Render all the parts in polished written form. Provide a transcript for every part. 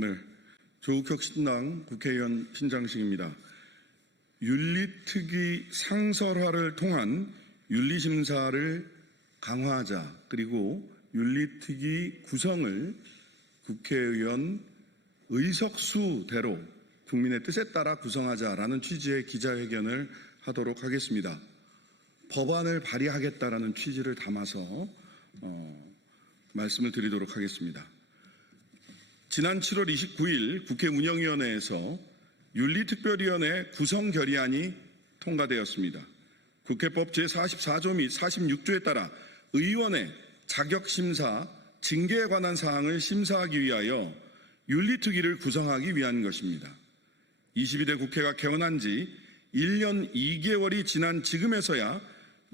네, 조국혁 신당 국회의원 신장식입니다. 윤리특위 상설화를 통한 윤리심사를 강화하자, 그리고 윤리특위 구성을 국회의원 의석수대로 국민의 뜻에 따라 구성하자라는 취지의 기자회견을 하도록 하겠습니다. 법안을 발의하겠다라는 취지를 담아서 말씀을 드리도록 하겠습니다. 지난 7월 29일 국회 운영위원회에서 윤리특별위원회 구성 결의안이 통과되었습니다. 국회법 제44조 및 46조에 따라 의원의 자격심사, 징계에 관한 사항을 심사하기 위하여 윤리특위를 구성하기 위한 것입니다. 22대 국회가 개원한 지 1년 2개월이 지난 지금에서야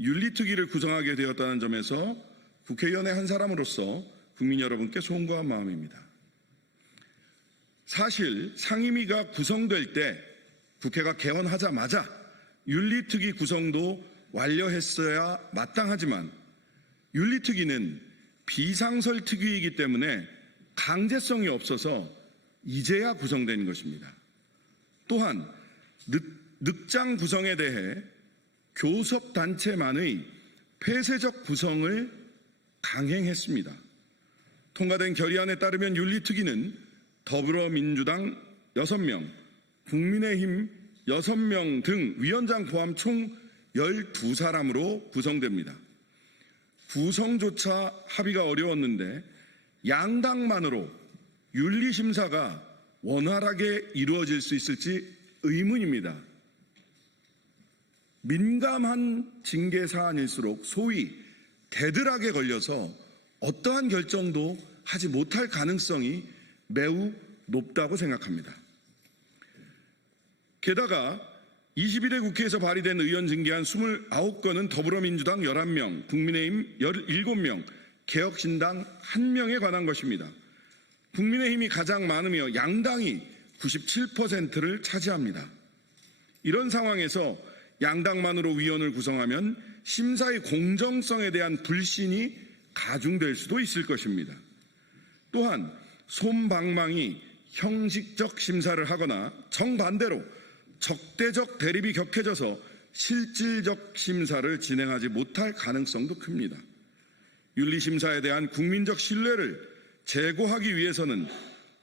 윤리특위를 구성하게 되었다는 점에서 국회의원의 한 사람으로서 국민 여러분께 송구한 마음입니다. 사실 상임위가 구성될 때 국회가 개원하자마자 윤리특위 구성도 완료했어야 마땅하지만 윤리특위는 비상설특위이기 때문에 강제성이 없어서 이제야 구성된 것입니다. 또한 늑장 구성에 대해 교섭단체만의 폐쇄적 구성을 강행했습니다. 통과된 결의안에 따르면 윤리특위는 더불어민주당 6명, 국민의힘 6명 등 위원장 포함 총 12사람으로 구성됩니다. 구성조차 합의가 어려웠는데 양당만으로 윤리심사가 원활하게 이루어질 수 있을지 의문입니다. 민감한 징계 사안일수록 소위 대들하게 걸려서 어떠한 결정도 하지 못할 가능성이 매우 높다고 생각합니다. 게다가 22대 국회에서 발의된 의원 징계안 29건은 더불어민주당 11명, 국민의힘 17명, 개혁신당 1명에 관한 것입니다. 국민의힘이 가장 많으며 양당이 97%를 차지합니다. 이런 상황에서 양당만으로 위원을 구성하면 심사의 공정성에 대한 불신이 가중될 수도 있을 것입니다. 또한 솜방망이 형식적 심사를 하거나 정반대로 적대적 대립이 격해져서 실질적 심사를 진행하지 못할 가능성도 큽니다. 윤리심사에 대한 국민적 신뢰를 제고하기 위해서는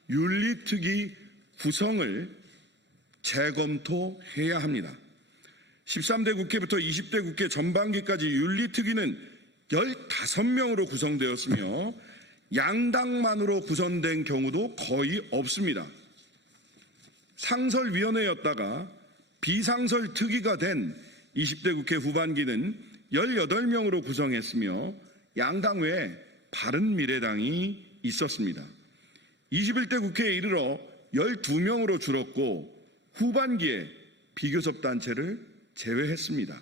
윤리특위 구성을 재검토해야 합니다. 13대 국회부터 20대 국회 전반기까지 윤리특위는 15명으로 구성되었으며 양당만으로 구성된 경우도 거의 없습니다. 상설위원회였다가 비상설특위가 된 20대 국회 후반기는 18명으로 구성했으며 양당 외에 바른미래당이 있었습니다. 21대 국회에 이르러 12명으로 줄었고 후반기에 비교섭단체를 제외했습니다.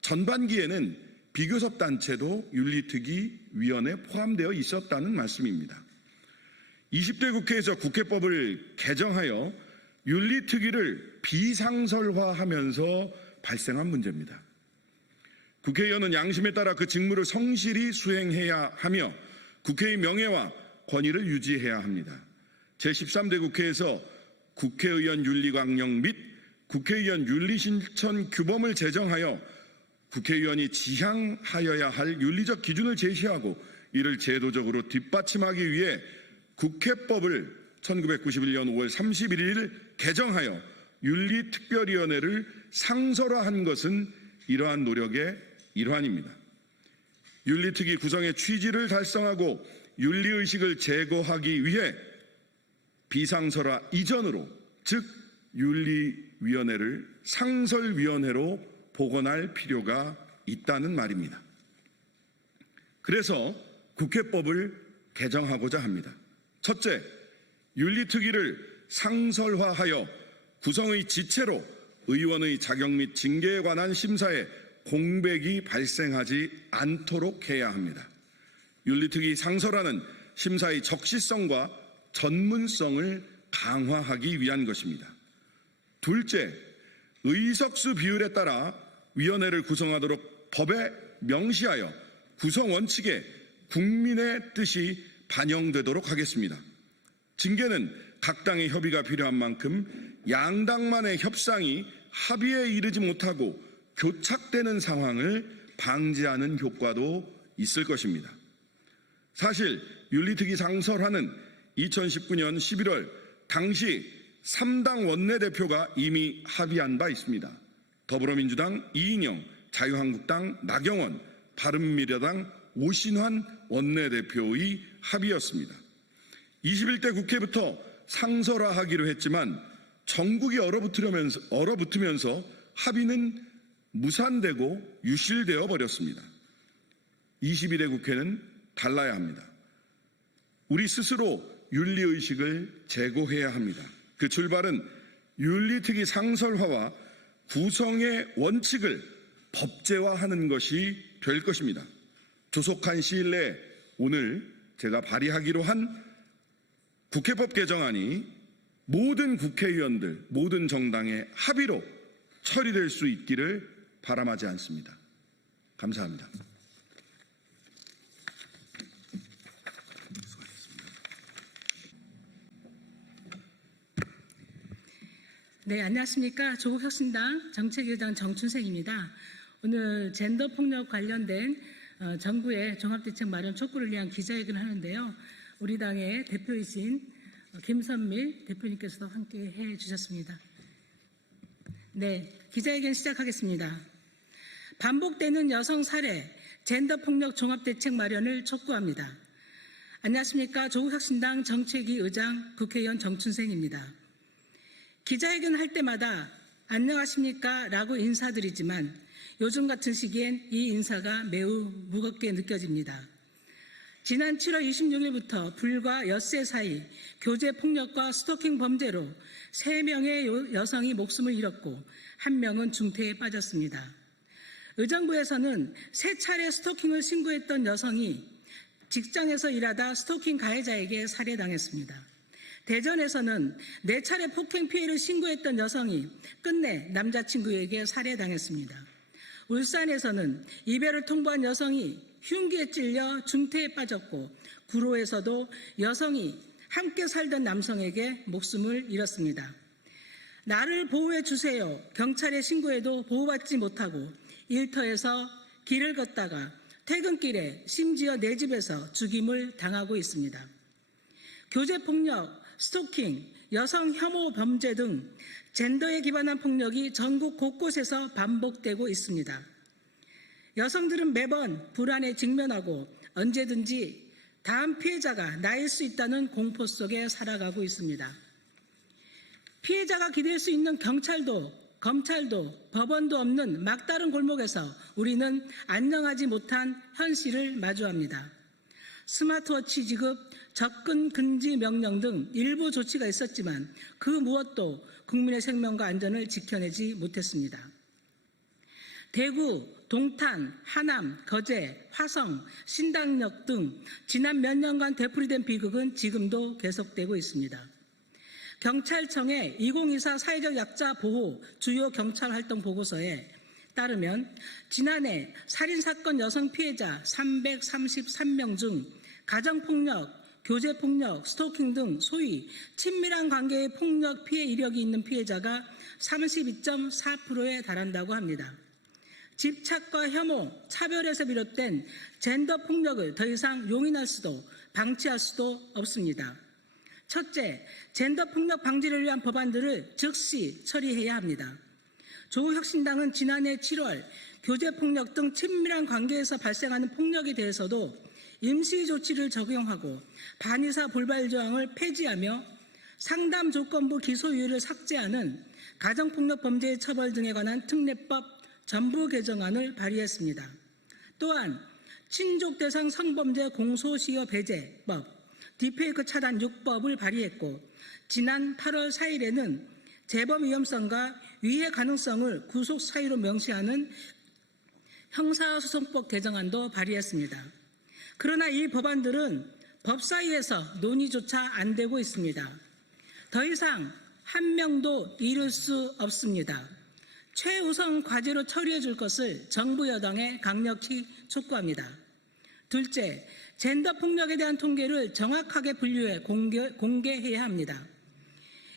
전반기에는 비교섭단체도 윤리특위 위원회에 포함되어 있었다는 말씀입니다. 20대 국회에서 국회법을 개정하여 윤리특위를 비상설화하면서 발생한 문제입니다. 국회의원은 양심에 따라 그 직무를 성실히 수행해야 하며 국회의 명예와 권위를 유지해야 합니다. 제13대 국회에서 국회의원 윤리강령 및 국회의원 윤리실천 규범을 제정하여 국회의원이 지향하여야 할 윤리적 기준을 제시하고 이를 제도적으로 뒷받침하기 위해 국회법을 1991년 5월 31일 개정하여 윤리특별위원회를 상설화한 것은 이러한 노력의 일환입니다. 윤리특위 구성의 취지를 달성하고 윤리의식을 제고하기 위해 비상설화 이전으로, 즉 윤리위원회를 상설위원회로 복원할 필요가 있다는 말입니다. 그래서 국회법을 개정하고자 합니다. 첫째, 윤리특위를 상설화하여 구성의 지체로 의원의 자격 및 징계에 관한 심사에 공백이 발생하지 않도록 해야 합니다. 윤리특위 상설화는 심사의 적시성과 전문성을 강화하기 위한 것입니다. 둘째, 의석수 비율에 따라 위원회를 구성하도록 법에 명시하여 구성 원칙에 국민의 뜻이 반영되도록 하겠습니다. 징계는 각 당의 협의가 필요한 만큼 양당만의 협상이 합의에 이르지 못하고 교착되는 상황을 방지하는 효과도 있을 것입니다. 사실 윤리특위 상설화는 2019년 11월 당시 3당 원내대표가 이미 합의한 바 있습니다. 더불어민주당 이인영, 자유한국당 나경원, 바른미래당 오신환 원내대표의 합의였습니다. 21대 국회부터 상설화하기로 했지만 전국이 얼어붙으면서 합의는 무산되고 유실되어 버렸습니다. 22대 국회는 달라야 합니다. 우리 스스로 윤리의식을 제고해야 합니다. 그 출발은 윤리특위 상설화와 구성의 원칙을 법제화하는 것이 될 것입니다. 조속한 시일 내에 오늘 제가 발의하기로 한 국회법 개정안이 모든 국회의원들, 모든 정당의 합의로 처리될 수 있기를 바람하지 않습니다. 감사합니다. 네, 안녕하십니까. 조국혁신당 정책위의장 정춘생입니다. 오늘 젠더폭력 관련된 정부의 종합대책 마련 촉구를 위한 기자회견을 하는데요. 우리 당의 대표이신 김선밀 대표님께서도 함께해 주셨습니다. 네, 기자회견 시작하겠습니다. 반복되는 여성 살해, 젠더폭력 종합대책 마련을 촉구합니다. 안녕하십니까. 조국혁신당 정책위 의장 국회의원 정춘생입니다. 기자회견 할 때마다 안녕하십니까 라고 인사드리지만 요즘 같은 시기엔 이 인사가 매우 무겁게 느껴집니다. 지난 7월 26일부터 불과 엿새 사이 교제폭력과 스토킹 범죄로 3명의 여성이 목숨을 잃었고 1명은 중태에 빠졌습니다. 의정부에서는 3차례 스토킹을 신고했던 여성이 직장에서 일하다 스토킹 가해자에게 살해당했습니다. 대전에서는 4차례 폭행 피해를 신고했던 여성이 끝내 남자친구에게 살해당했습니다. 울산에서는 이별을 통보한 여성이 흉기에 찔려 중태에 빠졌고 구로에서도 여성이 함께 살던 남성에게 목숨을 잃었습니다. 나를 보호해 주세요. 경찰에 신고해도 보호받지 못하고 일터에서 길을 걷다가 퇴근길에 심지어 내 집에서 죽임을 당하고 있습니다. 교제폭력, 스토킹, 여성 혐오 범죄 등 젠더에 기반한 폭력이 전국 곳곳에서 반복되고 있습니다. 여성들은 매번 불안에 직면하고 언제든지 다음 피해자가 나일 수 있다는 공포 속에 살아가고 있습니다. 피해자가 기댈 수 있는 경찰도 검찰도 법원도 없는 막다른 골목에서 우리는 안녕하지 못한 현실을 마주합니다. 스마트워치 지급, 접근 금지 명령 등 일부 조치가 있었지만 그 무엇도 국민의 생명과 안전을 지켜내지 못했습니다. 대구, 동탄, 하남, 거제, 화성, 신당역 등 지난 몇 년간 되풀이된 비극은 지금도 계속되고 있습니다. 경찰청의 2024 사회적 약자 보호 주요 경찰 활동 보고서에 따르면 지난해 살인사건 여성 피해자 333명 중 가정폭력, 교제폭력, 스토킹 등 소위 친밀한 관계의 폭력 피해 이력이 있는 피해자가 32.4%에 달한다고 합니다. 집착과 혐오, 차별에서 비롯된 젠더 폭력을 더 이상 용인할 수도 방치할 수도 없습니다. 첫째, 젠더 폭력 방지를 위한 법안들을 즉시 처리해야 합니다. 조국혁신당은 지난해 7월 교제폭력 등 친밀한 관계에서 발생하는 폭력에 대해서도 임시조치를 적용하고 반의사 불발 조항을 폐지하며 상담 조건부 기소유예를 삭제하는 가정폭력 범죄의 처벌 등에 관한 특례법 전부 개정안을 발의했습니다. 또한 친족 대상 성범죄 공소시효 배제법, 딥페이크 차단 6법을 발의했고 지난 8월 4일에는 재범 위험성과 위해 가능성을 구속 사유로 명시하는 형사소송법 개정안도 발의했습니다. 그러나 이 법안들은 법사위에서 논의조차 안 되고 있습니다. 더 이상 한 명도 잃을 수 없습니다. 최우선 과제로 처리해 줄 것을 정부 여당에 강력히 촉구합니다. 둘째, 젠더 폭력에 대한 통계를 정확하게 분류해 공개해야 합니다.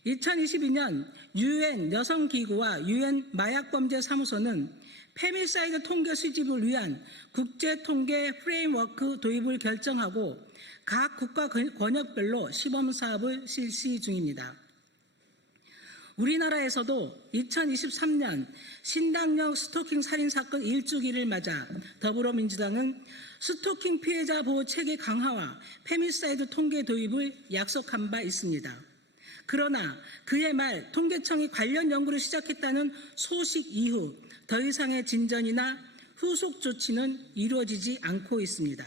2022년 UN 여성기구와 UN 마약범죄사무소는 페미사이드 통계 수집을 위한 국제통계 프레임워크 도입을 결정하고 각 국가 권역별로 시범사업을 실시 중입니다. 우리나라에서도 2023년 신당역 스토킹 살인사건 1주기를 맞아 더불어민주당은 스토킹 피해자 보호 체계 강화와 페미사이드 통계 도입을 약속한 바 있습니다. 그러나 그해 말 통계청이 관련 연구를 시작했다는 소식 이후 더 이상의 진전이나 후속 조치는 이루어지지 않고 있습니다.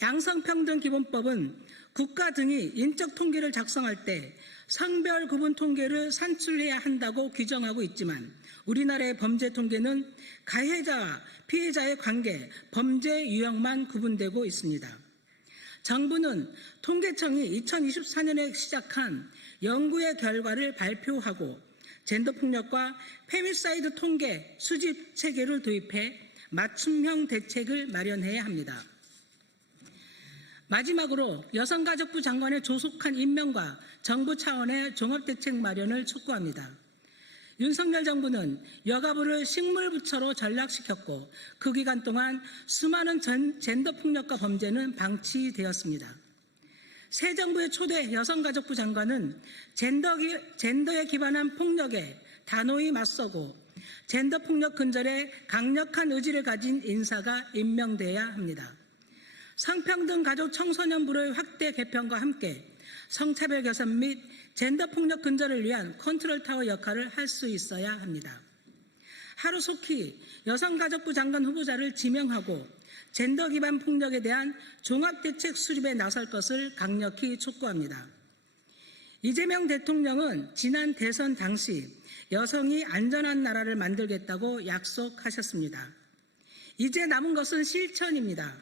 양성평등기본법은 국가 등이 인적 통계를 작성할 때 성별 구분 통계를 산출해야 한다고 규정하고 있지만 우리나라의 범죄 통계는 가해자와 피해자의 관계, 범죄 유형만 구분되고 있습니다. 정부는 통계청이 2024년에 시작한 연구의 결과를 발표하고 젠더폭력과 페미사이드 통계 수집 체계를 도입해 맞춤형 대책을 마련해야 합니다. 마지막으로 여성가족부 장관의 조속한 임명과 정부 차원의 종합대책 마련을 촉구합니다. 윤석열 정부는 여가부를 식물부처로 전락시켰고 그 기간 동안 수많은 젠더폭력과 범죄는 방치되었습니다. 새 정부의 초대 여성가족부 장관은 젠더에 기반한 폭력에 단호히 맞서고 젠더폭력 근절에 강력한 의지를 가진 인사가 임명돼야 합니다. 성평등 가족 청소년부의 확대 개편과 함께 성차별 개선 및 젠더폭력 근절을 위한 컨트롤타워 역할을 할 수 있어야 합니다. 하루속히 여성가족부 장관 후보자를 지명하고 젠더 기반 폭력에 대한 종합대책 수립에 나설 것을 강력히 촉구합니다. 이재명 대통령은 지난 대선 당시 여성이 안전한 나라를 만들겠다고 약속하셨습니다. 이제 남은 것은 실천입니다.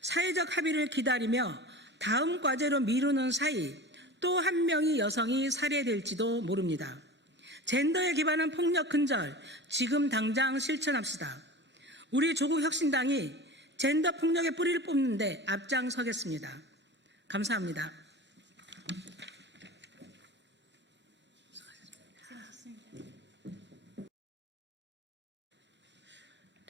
사회적 합의를 기다리며 다음 과제로 미루는 사이 또 한 명의 여성이 살해될지도 모릅니다. 젠더에 기반한 폭력 근절, 지금 당장 실천합시다. 우리 조국혁신당이 젠더 폭력의 뿌리를 뽑는 데 앞장서겠습니다. 감사합니다.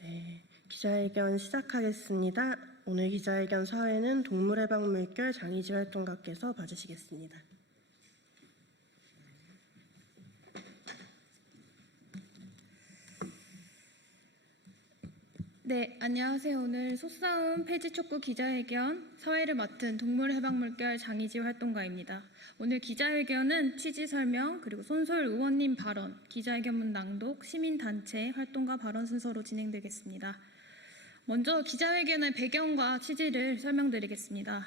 네, 기자회견 시작하겠습니다. 오늘 기자회견 사회는 동물해방 물결 장의지 활동가께서 봐주시겠습니다. 네, 안녕하세요. 오늘 소싸움 폐지촉구 기자회견 사회를 맡은 동물해방물결 장의지 활동가입니다. 오늘 기자회견은 취지 설명 그리고 손솔 의원님 발언, 기자회견문 낭독, 시민단체 활동가 발언 순서로 진행되겠습니다. 먼저 기자회견의 배경과 취지를 설명드리겠습니다.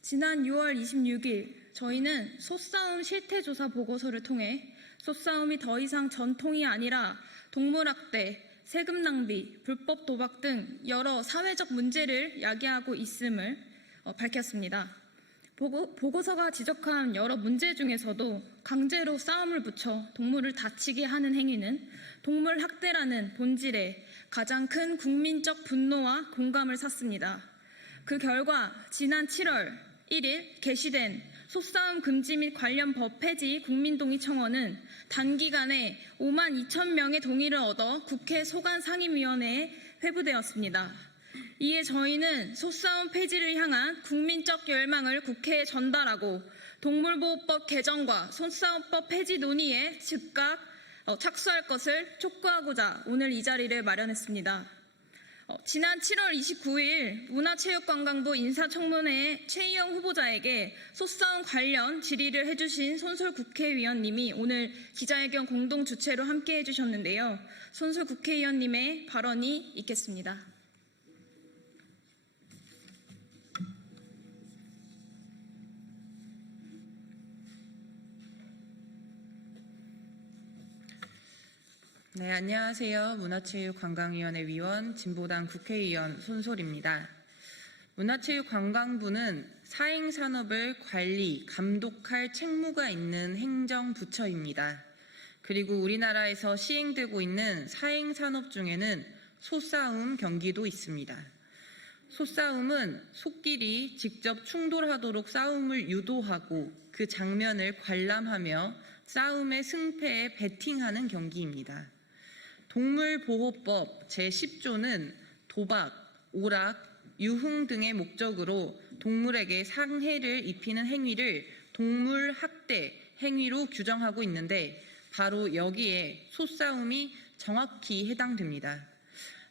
지난 6월 26일 저희는 소싸움 실태조사 보고서를 통해 소싸움이 더 이상 전통이 아니라 동물학대, 세금 낭비, 불법 도박 등 여러 사회적 문제를 야기하고 있음을 밝혔습니다. 보고서가 지적한 여러 문제 중에서도 강제로 싸움을 붙여 동물을 다치게 하는 행위는 동물 학대라는 본질에 가장 큰 국민적 분노와 공감을 샀습니다. 그 결과 지난 7월 1일 개시된 소싸움 금지 및 관련 법 폐지 국민동의 청원은 단기간에 5만 2천 명의 동의를 얻어 국회 소관상임위원회에 회부되었습니다. 이에 저희는 소싸움 폐지를 향한 국민적 열망을 국회에 전달하고 동물보호법 개정과 소싸움법 폐지 논의에 즉각 착수할 것을 촉구하고자 오늘 이 자리를 마련했습니다. 지난 7월 29일 문화체육관광부 인사청문회에 최희영 후보자에게 소싸움 관련 질의를 해주신 손솔 국회의원님이 오늘 기자회견 공동 주최로 함께 해주셨는데요. 손솔 국회의원님의 발언이 있겠습니다. 네, 안녕하세요. 문화체육관광위원회 위원, 진보당 국회의원 손솔입니다. 문화체육관광부는 사행산업을 관리, 감독할 책무가 있는 행정부처입니다. 그리고 우리나라에서 시행되고 있는 사행산업 중에는 소싸움 경기도 있습니다. 소싸움은 속끼리 직접 충돌하도록 싸움을 유도하고 그 장면을 관람하며 싸움의 승패에 베팅하는 경기입니다. 동물보호법 제10조는 도박, 오락, 유흥 등의 목적으로 동물에게 상해를 입히는 행위를 동물학대 행위로 규정하고 있는데 바로 여기에 소싸움이 정확히 해당됩니다.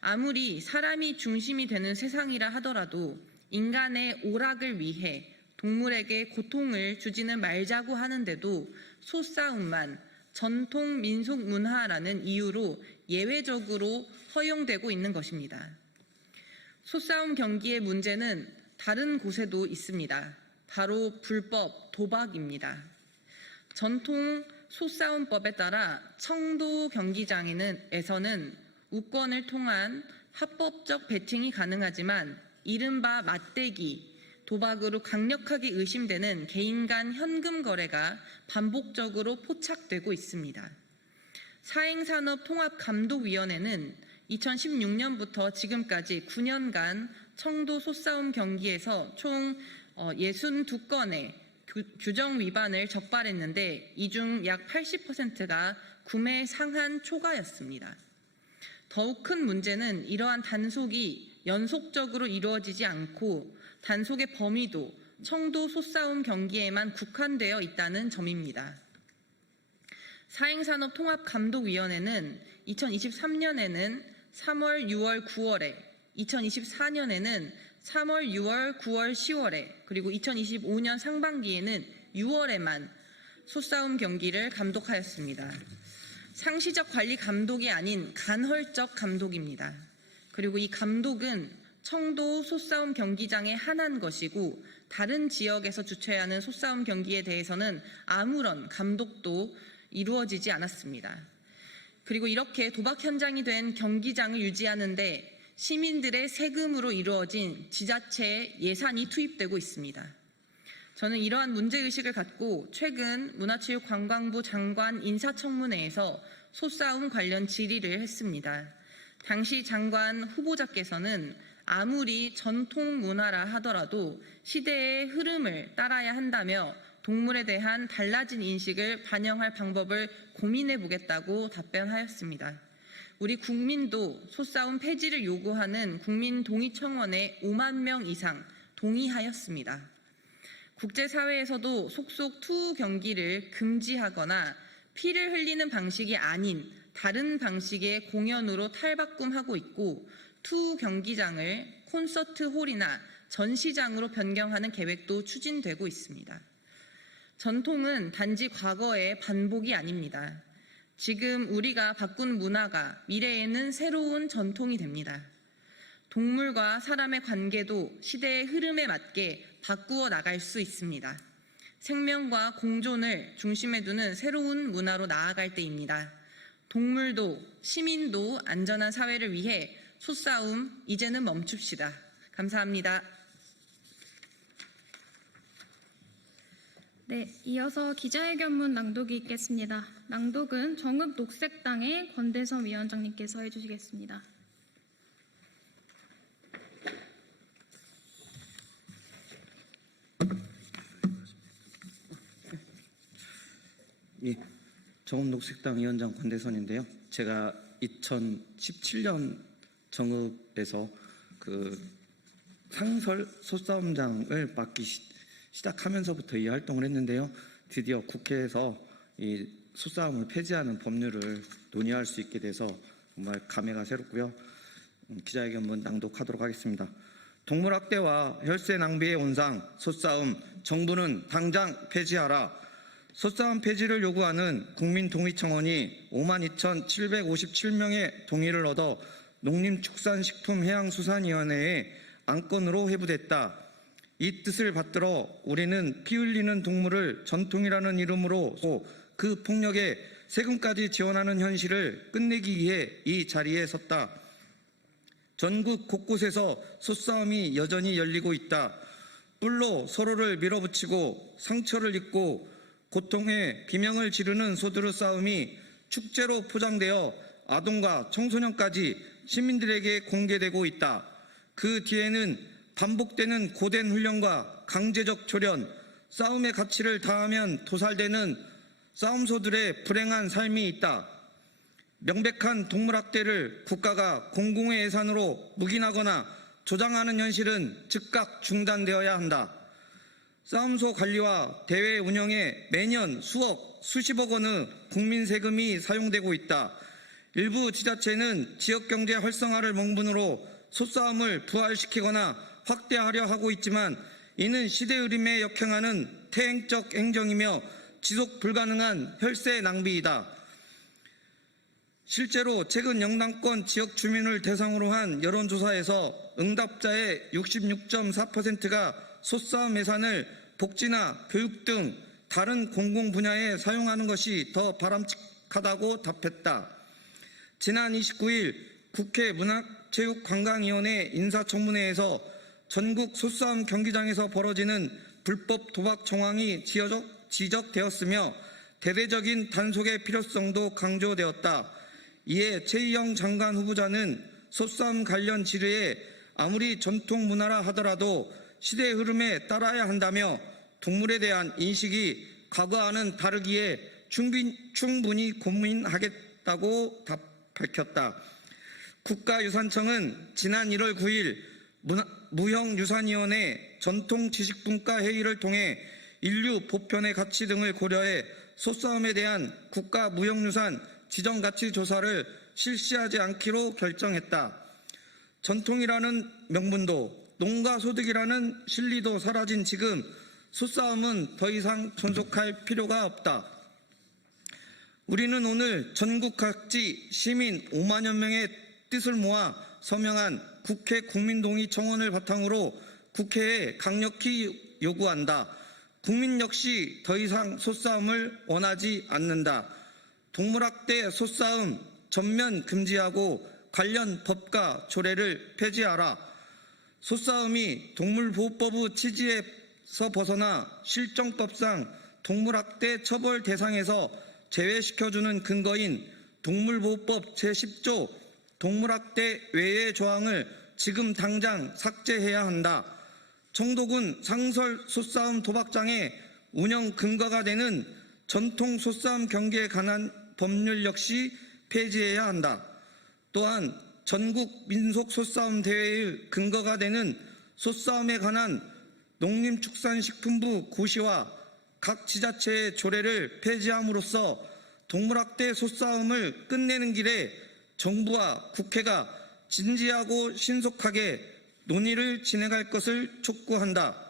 아무리 사람이 중심이 되는 세상이라 하더라도 인간의 오락을 위해 동물에게 고통을 주지는 말자고 하는데도 소싸움만 전통 민속 문화라는 이유로 예외적으로 허용되고 있는 것입니다. 소싸움 경기의 문제는 다른 곳에도 있습니다. 바로 불법 도박입니다. 전통 소싸움법에 따라 청도 경기장에서는 우권을 통한 합법적 베팅이 가능하지만 이른바 맞대기, 도박으로 강력하게 의심되는 개인 간 현금 거래가 반복적으로 포착되고 있습니다. 사행산업통합감독위원회는 2016년부터 지금까지 9년간 청도 소싸움 경기에서 총 62건의 규정 위반을 적발했는데 이 중 약 80%가 구매 상한 초과였습니다. 더욱 큰 문제는 이러한 단속이 연속적으로 이루어지지 않고 단속의 범위도 청도 소싸움 경기에만 국한되어 있다는 점입니다. 사행산업통합감독위원회는 2023년에는 3월, 6월, 9월에, 2024년에는 3월, 6월, 9월, 10월에, 그리고 2025년 상반기에는 6월에만 소싸움 경기를 감독하였습니다. 상시적 관리 감독이 아닌 간헐적 감독입니다. 그리고 이 감독은 청도 소싸움 경기장에 한한 것이고 다른 지역에서 주최하는 소싸움 경기에 대해서는 아무런 감독도 이루어지지 않았습니다. 그리고 이렇게 도박 현장이 된 경기장을 유지하는데 시민들의 세금으로 이루어진 지자체의 예산이 투입되고 있습니다. 저는 이러한 문제의식을 갖고 최근 문화체육관광부 장관 인사청문회에서 소싸움 관련 질의를 했습니다. 당시 장관 후보자께서는 아무리 전통 문화라 하더라도 시대의 흐름을 따라야 한다며 동물에 대한 달라진 인식을 반영할 방법을 고민해 보겠다고 답변하였습니다. 우리 국민도 소싸움 폐지를 요구하는 국민동의청원에 5만 명 이상 동의하였습니다. 국제사회에서도 속속 투우 경기를 금지하거나 피를 흘리는 방식이 아닌 다른 방식의 공연으로 탈바꿈하고 있고 투우 경기장을 콘서트 홀이나 전시장으로 변경하는 계획도 추진되고 있습니다. 전통은 단지 과거의 반복이 아닙니다. 지금 우리가 바꾼 문화가 미래에는 새로운 전통이 됩니다. 동물과 사람의 관계도 시대의 흐름에 맞게 바꾸어 나갈 수 있습니다. 생명과 공존을 중심에 두는 새로운 문화로 나아갈 때입니다. 동물도 시민도 안전한 사회를 위해 소싸움 이제는 멈춥시다. 감사합니다. 네, 이어서 기자회견문 낭독이 있겠습니다. 낭독은 정읍녹색당의 권대선 위원장님께서 해주시겠습니다. 예, 정읍녹색당 위원장 권대선인데요. 제가 2017년 정읍에서 그 상설 소싸움장을 맡기 시작하면서부터 이 활동을 했는데요. 드디어 국회에서 이 소싸움을 폐지하는 법률을 논의할 수 있게 돼서 정말 감회가 새롭고요. 기자회견문 낭독하도록 하겠습니다. 동물학대와 혈세 낭비의 온상 소싸움 정부는 당장 폐지하라. 소싸움 폐지를 요구하는 국민동의청원이 52,757명의 동의를 얻어 농림축산식품해양수산위원회에 안건으로 회부됐다. 이 뜻을 받들어 우리는 피 흘리는 동물을 전통이라는 이름으로 그 폭력에 세금까지 지원하는 현실을 끝내기 위해 이 자리에 섰다. 전국 곳곳에서 소싸움이 여전히 열리고 있다. 뿔로 서로를 밀어붙이고 상처를 입고 고통에 비명을 지르는 소두루 싸움이 축제로 포장되어 아동과 청소년까지 시민들에게 공개되고 있다. 그 뒤에는 반복되는 고된 훈련과 강제적 조련, 싸움의 가치를 다하면 도살되는 싸움소들의 불행한 삶이 있다. 명백한 동물학대를 국가가 공공의 예산으로 묵인하거나 조장하는 현실은 즉각 중단되어야 한다. 싸움소 관리와 대회 운영에 매년 수억, 수십억 원의 국민 세금이 사용되고 있다. 일부 지자체는 지역경제 활성화를 명분으로 솥싸움을 부활시키거나 확대하려 하고 있지만 이는 시대 흐름에 역행하는 퇴행적 행정이며 지속 불가능한 혈세 낭비이다. 실제로 최근 영남권 지역 주민을 대상으로 한 여론조사에서 응답자의 66.4%가 솥싸움 예산을 복지나 교육 등 다른 공공 분야에 사용하는 것이 더 바람직하다고 답했다. 지난 29일 국회 문화체육관광위원회 인사청문회에서 전국 솥싸움 경기장에서 벌어지는 불법 도박 정황이 지적되었으며 대대적인 단속의 필요성도 강조되었다. 이에 최희영 장관 후보자는 솥싸움 관련 지뢰에 아무리 전통 문화라 하더라도 시대의 흐름에 따라야 한다며 동물에 대한 인식이 과거와는 다르기에 충분히 고민하겠다고 밝혔다. 국가유산청은 지난 1월 9일 무형유산위원회 전통지식분과회의를 통해 인류 보편의 가치 등을 고려해 솥싸움에 대한 국가무형유산 지정가치 조사를 실시하지 않기로 결정했다. 전통이라는 명분도 농가소득이라는 실리도 사라진 지금 솥싸움은 더 이상 존속할 필요가 없다. 우리는 오늘 전국 각지 시민 5만여 명의 뜻을 모아 서명한 국회 국민동의 청원을 바탕으로 국회에 강력히 요구한다. 국민 역시 더 이상 솥싸움을 원하지 않는다. 동물학대 솥싸움 전면 금지하고 관련 법과 조례를 폐지하라. 솥싸움이 동물보호법의 취지에서 벗어나 실정법상 동물학대 처벌 대상에서 제외시켜주는 근거인 동물보호법 제10조 동물학대 외의 조항을 지금 당장 삭제해야 한다. 청도군 상설 솥싸움 도박장의 운영 근거가 되는 전통 솥싸움 경기에 관한 법률 역시 폐지해야 한다. 또한 전국 민속 솥싸움 대회의 근거가 되는 솥싸움에 관한 농림축산식품부 고시와 각 지자체의 조례를 폐지함으로써 동물학대 솥싸움을 끝내는 길에 정부와 국회가 진지하고 신속하게 논의를 진행할 것을 촉구한다.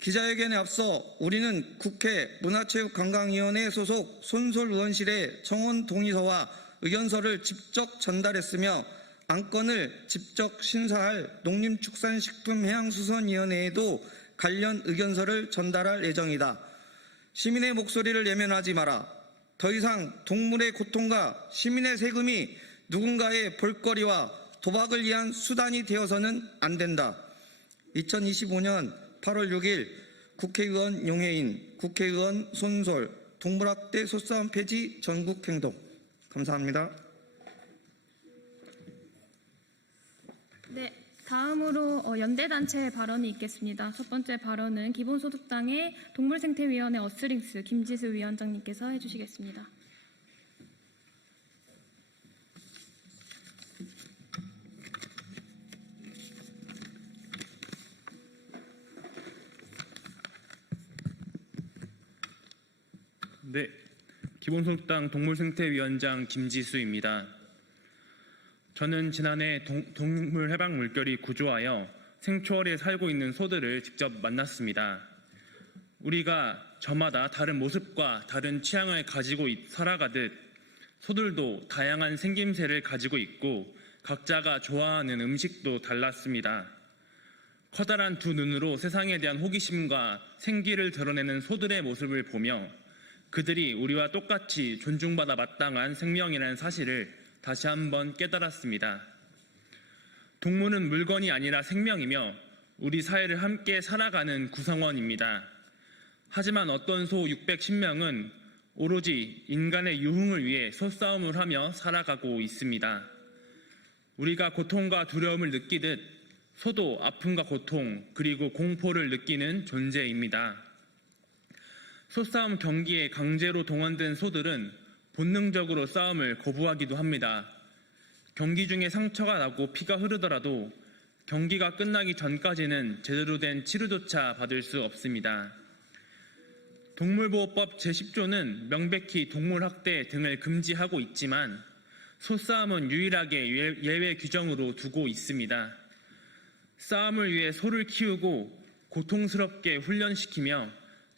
기자회견에 앞서 우리는 국회 문화체육관광위원회 소속 손솔 의원실에 청원 동의서와 의견서를 직접 전달했으며 안건을 직접 심사할 농림축산식품해양수산위원회에도 관련 의견서를 전달할 예정이다. 시민의 목소리를 외면하지 마라. 더 이상 동물의 고통과 시민의 세금이 누군가의 볼거리와 도박을 위한 수단이 되어서는 안 된다. 2025년 8월 6일 국회의원 용해인, 국회의원 손솔, 동물학대 솥싸움 폐지 전국행동. 감사합니다. 네, 다음으로 연대단체의 발언이 있겠습니다. 첫 번째 발언은 기본소득당의 동물생태위원회 어스링스 김지수 위원장님께서 해주시겠습니다. 네, 기본소득당 동물생태위원장 김지수입니다. 저는 지난해 동물해방 물결이 구조하여 생초월에 살고 있는 소들을 직접 만났습니다. 우리가 저마다 다른 모습과 다른 취향을 가지고 살아가듯 소들도 다양한 생김새를 가지고 있고 각자가 좋아하는 음식도 달랐습니다. 커다란 두 눈으로 세상에 대한 호기심과 생기를 드러내는 소들의 모습을 보며 그들이 우리와 똑같이 존중받아 마땅한 생명이라는 사실을 다시 한번 깨달았습니다. 동물은 물건이 아니라 생명이며 우리 사회를 함께 살아가는 구성원입니다. 하지만 어떤 소 610명은 오로지 인간의 유흥을 위해 솥싸움을 하며 살아가고 있습니다. 우리가 고통과 두려움을 느끼듯 소도 아픔과 고통 그리고 공포를 느끼는 존재입니다. 소싸움 경기에 강제로 동원된 소들은 본능적으로 싸움을 거부하기도 합니다. 경기 중에 상처가 나고 피가 흐르더라도 경기가 끝나기 전까지는 제대로 된 치료조차 받을 수 없습니다. 동물보호법 제10조는 명백히 동물학대 등을 금지하고 있지만 소싸움은 유일하게 예외 규정으로 두고 있습니다. 싸움을 위해 소를 키우고 고통스럽게 훈련시키며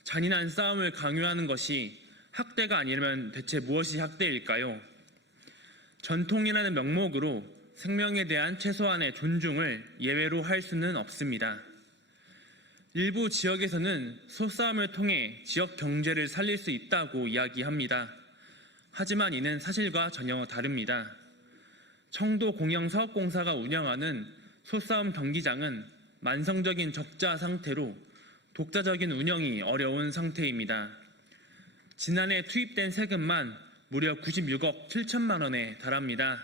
잔인한 싸움을 강요하는 것이 학대가 아니면 대체 무엇이 학대일까요? 전통이라는 명목으로 생명에 대한 최소한의 존중을 예외로 할 수는 없습니다. 일부 지역에서는 소싸움을 통해 지역 경제를 살릴 수 있다고 이야기합니다. 하지만 이는 사실과 전혀 다릅니다. 청도 공영사업공사가 운영하는 소싸움 경기장은 만성적인 적자 상태로 독자적인 운영이 어려운 상태입니다. 지난해 투입된 세금만 무려 96억 7천만 원에 달합니다.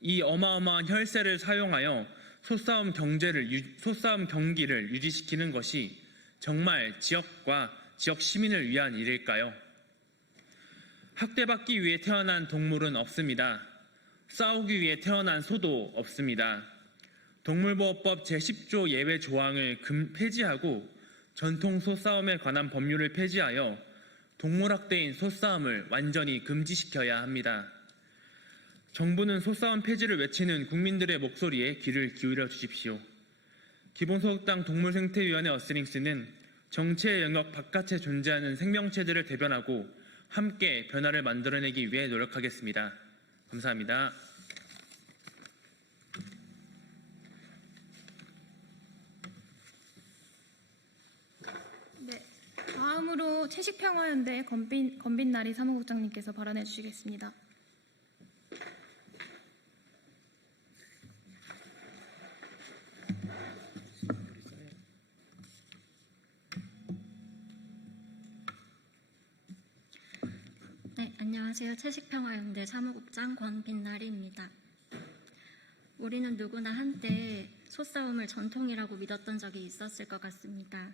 이 어마어마한 혈세를 사용하여 소싸움 경기를 유지시키는 것이 정말 지역과 지역 시민을 위한 일일까요? 학대받기 위해 태어난 동물은 없습니다. 싸우기 위해 태어난 소도 없습니다. 동물보호법 제10조 예외 조항을 폐지하고 전통 소싸움에 관한 법률을 폐지하여 동물학대인 소싸움을 완전히 금지시켜야 합니다. 정부는 소싸움 폐지를 외치는 국민들의 목소리에 귀를 기울여 주십시오. 기본소득당 동물생태위원회 어스링스는 정치의 영역 바깥에 존재하는 생명체들을 대변하고 함께 변화를 만들어내기 위해 노력하겠습니다. 감사합니다. 네, 다음으로 채식평화연대 건빈나리 사무국장님께서 발언해 주시겠습니다. 네, 안녕하세요. 채식평화연대 사무국장 권빛나리입니다. 우리는 누구나 한때 소싸움을 전통이라고 믿었던 적이 있었을 것 같습니다.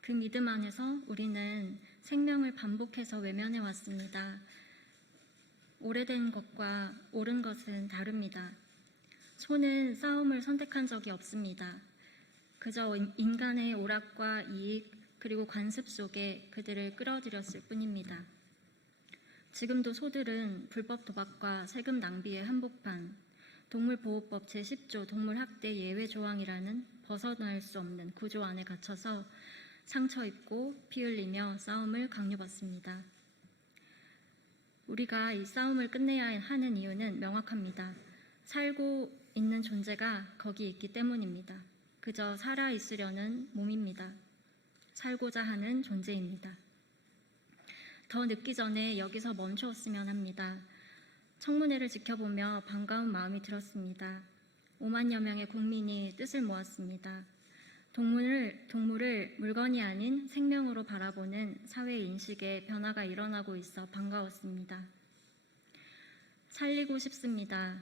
그 믿음 안에서 우리는 생명을 반복해서 외면해 왔습니다. 오래된 것과 옳은 것은 다릅니다. 소는 싸움을 선택한 적이 없습니다. 그저 인간의 오락과 이익 그리고 관습 속에 그들을 끌어들였을 뿐입니다. 지금도 소들은 불법 도박과 세금 낭비의 한복판, 동물보호법 제10조 동물학대 예외 조항이라는 벗어날 수 없는 구조 안에 갇혀서 상처 입고 피 흘리며 싸움을 강요받습니다. 우리가 이 싸움을 끝내야 하는 이유는 명확합니다. 살고 있는 존재가 거기 있기 때문입니다. 그저 살아있으려는 몸입니다. 살고자 하는 존재입니다. 더 늦기 전에 여기서 멈추었으면 합니다. 청문회를 지켜보며 반가운 마음이 들었습니다. 5만여 명의 국민이 뜻을 모았습니다. 동물을 물건이 아닌 생명으로 바라보는 사회 인식의 변화가 일어나고 있어 반가웠습니다. 살리고 싶습니다.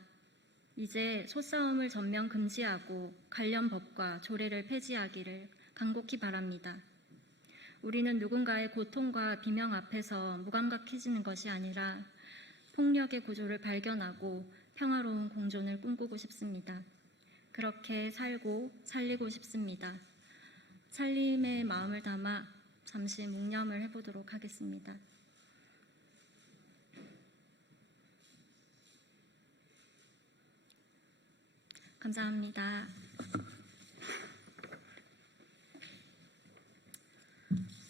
이제 소싸움을 전면 금지하고 관련 법과 조례를 폐지하기를 간곡히 바랍니다. 우리는 누군가의 고통과 비명 앞에서 무감각해지는 것이 아니라 폭력의 구조를 발견하고 평화로운 공존을 꿈꾸고 싶습니다. 그렇게 살고 살리고 싶습니다. 살림의 마음을 담아 잠시 묵념을 해보도록 하겠습니다. 감사합니다.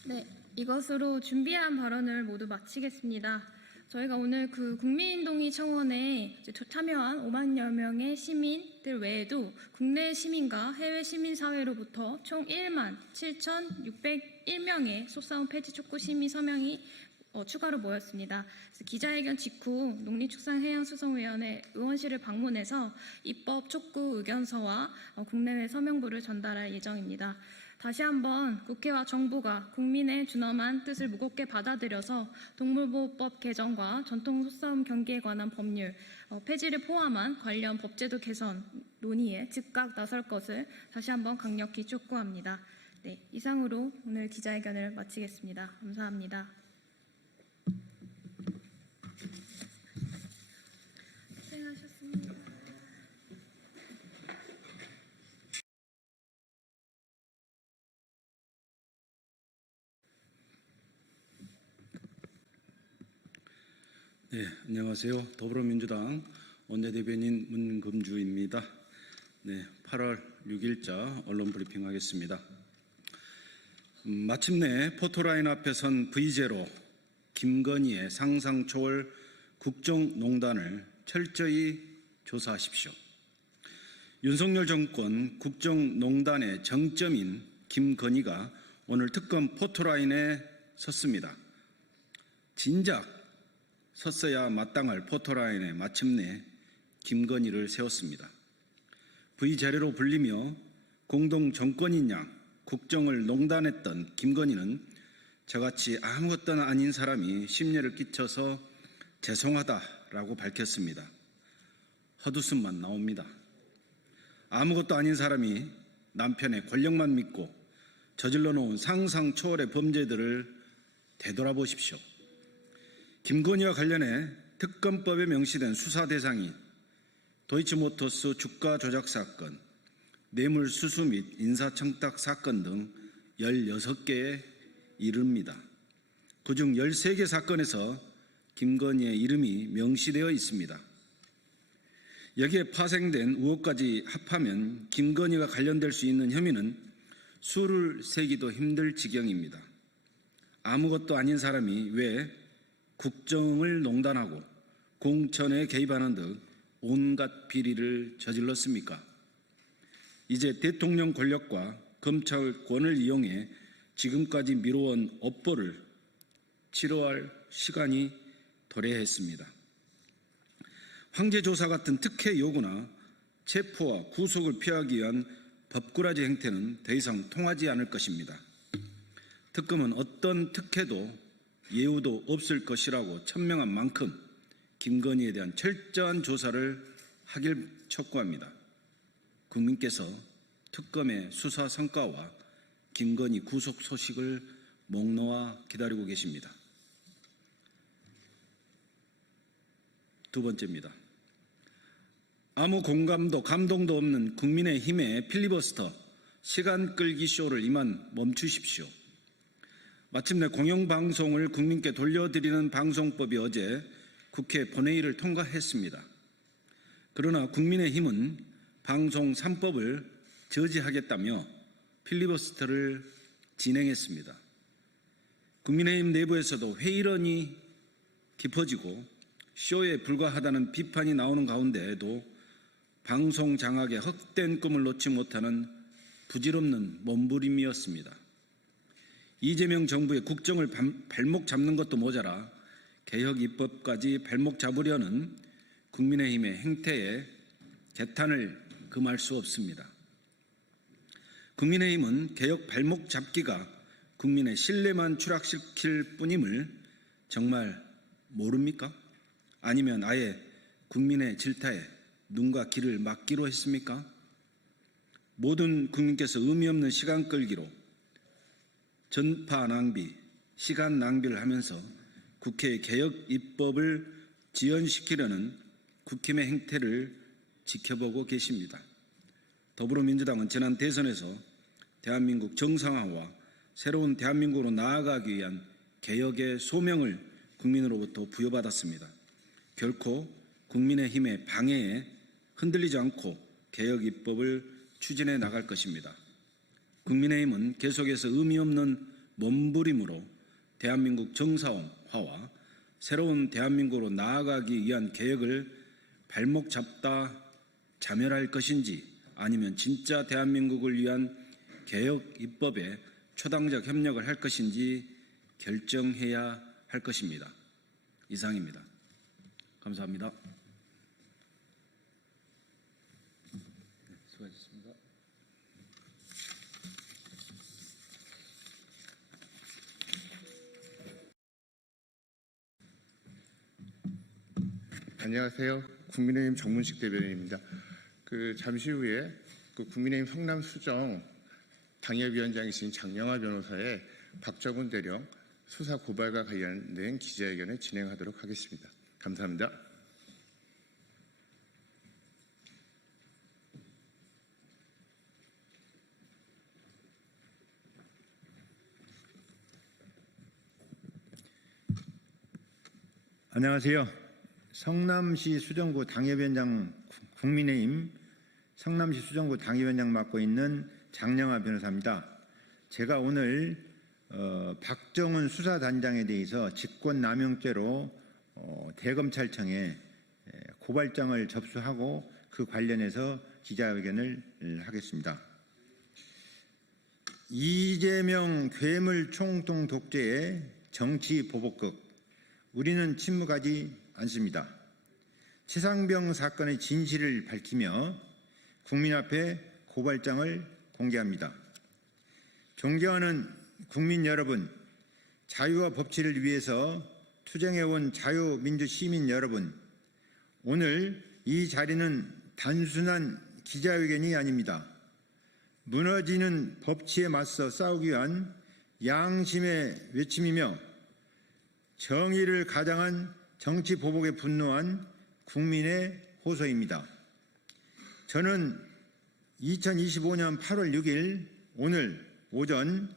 네, 이것으로 준비한 발언을 모두 마치겠습니다. 저희가 오늘 국민동의 청원에 참여한 5만여 명의 시민들 외에도 국내 시민과 해외 시민사회로부터 총 1만 7,601명의 소싸움 폐지 촉구 시민 서명이 추가로 모였습니다. 그래서 기자회견 직후 농림축산해양수산위원회 의원실을 방문해서 입법 촉구 의견서와 국내외 서명부를 전달할 예정입니다. 다시 한번 국회와 정부가 국민의 준엄한 뜻을 무겁게 받아들여서 동물보호법 개정과 전통소싸움 경기에 관한 법률 폐지를 포함한 관련 법제도 개선 논의에 즉각 나설 것을 다시 한번 강력히 촉구합니다. 네, 이상으로 오늘 기자회견을 마치겠습니다. 감사합니다. 고생하셨습니다. 네, 안녕하세요. 더불어민주당 원내대변인 문금주입니다. 네, 8월 6일자 언론 브리핑하겠습니다. 마침내 포토라인 앞에 선 V제로 김건희의 상상 초월 국정농단을 철저히 조사하십시오. 윤석열 정권 국정농단의 정점인 김건희가 오늘 특검 포토라인에 섰습니다. 진작 섰어야 마땅할 포토라인에 마침내 김건희를 세웠습니다. V자료로 불리며 공동 정권인 양 국정을 농단했던 김건희는 저같이 아무것도 아닌 사람이 심려를 끼쳐서 죄송하다라고 밝혔습니다. 헛웃음만 나옵니다. 아무것도 아닌 사람이 남편의 권력만 믿고 저질러 놓은 상상 초월의 범죄들을 되돌아보십시오. 김건희와 관련해 특검법에 명시된 수사 대상이 도이치모터스 주가 조작 사건, 뇌물수수 및 인사청탁 사건 등 16개에 이릅니다. 그중 13개 사건에서 김건희의 이름이 명시되어 있습니다. 여기에 파생된 의혹까지 합하면 김건희가 관련될 수 있는 혐의는 수를 세기도 힘들 지경입니다. 아무것도 아닌 사람이 왜 국정을 농단하고 공천에 개입하는 등 온갖 비리를 저질렀습니까? 이제 대통령 권력과 검찰권을 이용해 지금까지 미뤄온 업보를 치러할 시간이 도래했습니다. 황제조사 같은 특혜 요구나 체포와 구속을 피하기 위한 법꾸라지 행태는 더 이상 통하지 않을 것입니다. 특검은 어떤 특혜도 예우도 없을 것이라고 천명한 만큼 김건희에 대한 철저한 조사를 하길 촉구합니다. 국민께서 특검의 수사 성과와 김건희 구속 소식을 목 놓아 기다리고 계십니다. 두 번째입니다. 아무 공감도 감동도 없는 국민의힘의 필리버스터 시간 끌기 쇼를 이만 멈추십시오. 마침내 공영방송을 국민께 돌려드리는 방송법이 어제 국회 본회의를 통과했습니다. 그러나 국민의힘은 방송 3법을 저지하겠다며 필리버스터를 진행했습니다. 국민의힘 내부에서도 회의론이 깊어지고 쇼에 불과하다는 비판이 나오는 가운데에도 방송 장악의 헛된 꿈을 놓지 못하는 부질없는 몸부림이었습니다. 이재명 정부의 국정을 발목 잡는 것도 모자라 개혁 입법까지 발목 잡으려는 국민의힘의 행태에 개탄을 금할 수 없습니다. 국민의힘은 개혁 발목 잡기가 국민의 신뢰만 추락시킬 뿐임을 정말 모릅니까? 아니면 아예 국민의 질타에 눈과 귀를 막기로 했습니까? 모든 국민께서 의미 없는 시간 끌기로 전파 낭비, 시간 낭비를 하면서 국회의 개혁 입법을 지연시키려는 국힘의 행태를 지켜보고 계십니다. 더불어민주당은 지난 대선에서 대한민국 정상화와 새로운 대한민국으로 나아가기 위한 개혁의 소명을 국민으로부터 부여받았습니다. 결코 국민의힘의 방해에 흔들리지 않고 개혁 입법을 추진해 나갈 것입니다. 국민의힘은 계속해서 의미 없는 몸부림으로 대한민국 정상화와 새로운 대한민국으로 나아가기 위한 계획을 발목 잡다 자멸할 것인지 아니면 진짜 대한민국을 위한 개혁 입법에 초당적 협력을 할 것인지 결정해야 할 것입니다. 이상입니다. 감사합니다. 수고하셨습니다. 안녕하세요. 국민의힘 정문식 대변인입니다. 잠시 후에 국민의힘 성남 수정 당협위원장이신 장영하 변호사의 박정훈 대령 수사 고발과 관련된 기자회견을 진행하도록 하겠습니다. 감사합니다. 안녕하세요. 성남시 수정구 당협위원장 국민의힘 성남시 수정구 당협위원장 맡고 있는 장영하 변호사입니다. 제가 오늘 박정훈 수사단장에 대해서 직권남용죄로 대검찰청에 고발장을 접수하고 그 관련해서 기자회견을 하겠습니다. 이재명 괴물 총통 독재의 정치 보복극, 우리는 침묵하지 않습니다. 최상병 사건의 진실을 밝히며 국민 앞에 고발장을 공개합니다. 존경하는 국민 여러분, 자유와 법치를 위해서 투쟁해온 자유민주 시민 여러분, 오늘 이 자리는 단순한 기자회견이 아닙니다. 무너지는 법치에 맞서 싸우기 위한 양심의 외침이며 정의를 가장한 정치 보복에 분노한 국민의 호소입니다. 저는 2025년 8월 6일 오늘 오전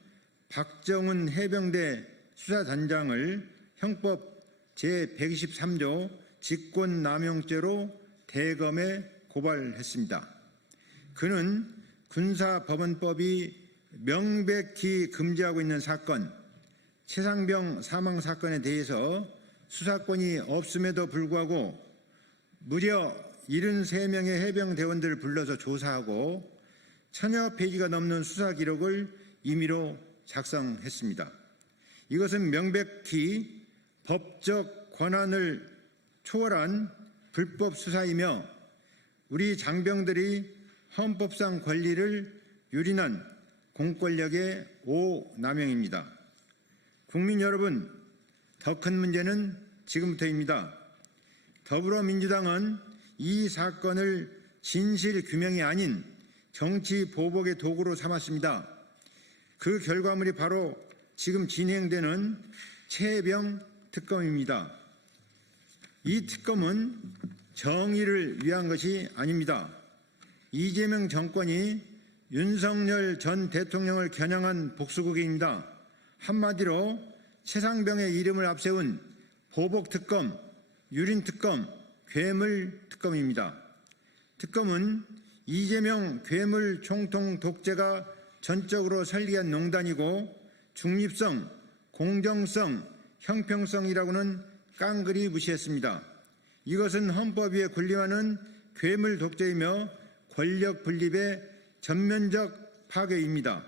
박정훈 해병대 수사단장을 형법 제123조 직권남용죄로 대검에 고발했습니다. 그는 군사법원법이 명백히 금지하고 있는 사건, 최상병 사망 사건에 대해서 수사권이 없음에도 불구하고 무려 73명의 해병대원들을 불러서 조사하고 1000여 페이지가 넘는 수사 기록을 임의로 작성했습니다. 이것은 명백히 법적 권한을 초월한 불법 수사이며 우리 장병들이 헌법상 권리를 유린한 공권력의 오남용입니다. 국민 여러분, 더 큰 문제는 지금부터입니다. 더불어민주당은 이 사건을 진실 규명이 아닌 정치 보복의 도구로 삼았습니다. 그 결과물이 바로 지금 진행되는 최병 특검입니다. 이 특검은 정의를 위한 것이 아닙니다. 이재명 정권이 윤석열 전 대통령을 겨냥한 복수국입니다. 한마디로 최상병의 이름을 앞세운 보복특검, 유린특검, 괴물특검입니다. 특검은 이재명 괴물 총통 독재가 전적으로 설계한 농단이고 중립성, 공정성, 형평성이라고는 깡그리 무시했습니다. 이것은 헌법 위에 군림하는 괴물 독재이며 권력 분립의 전면적 파괴입니다.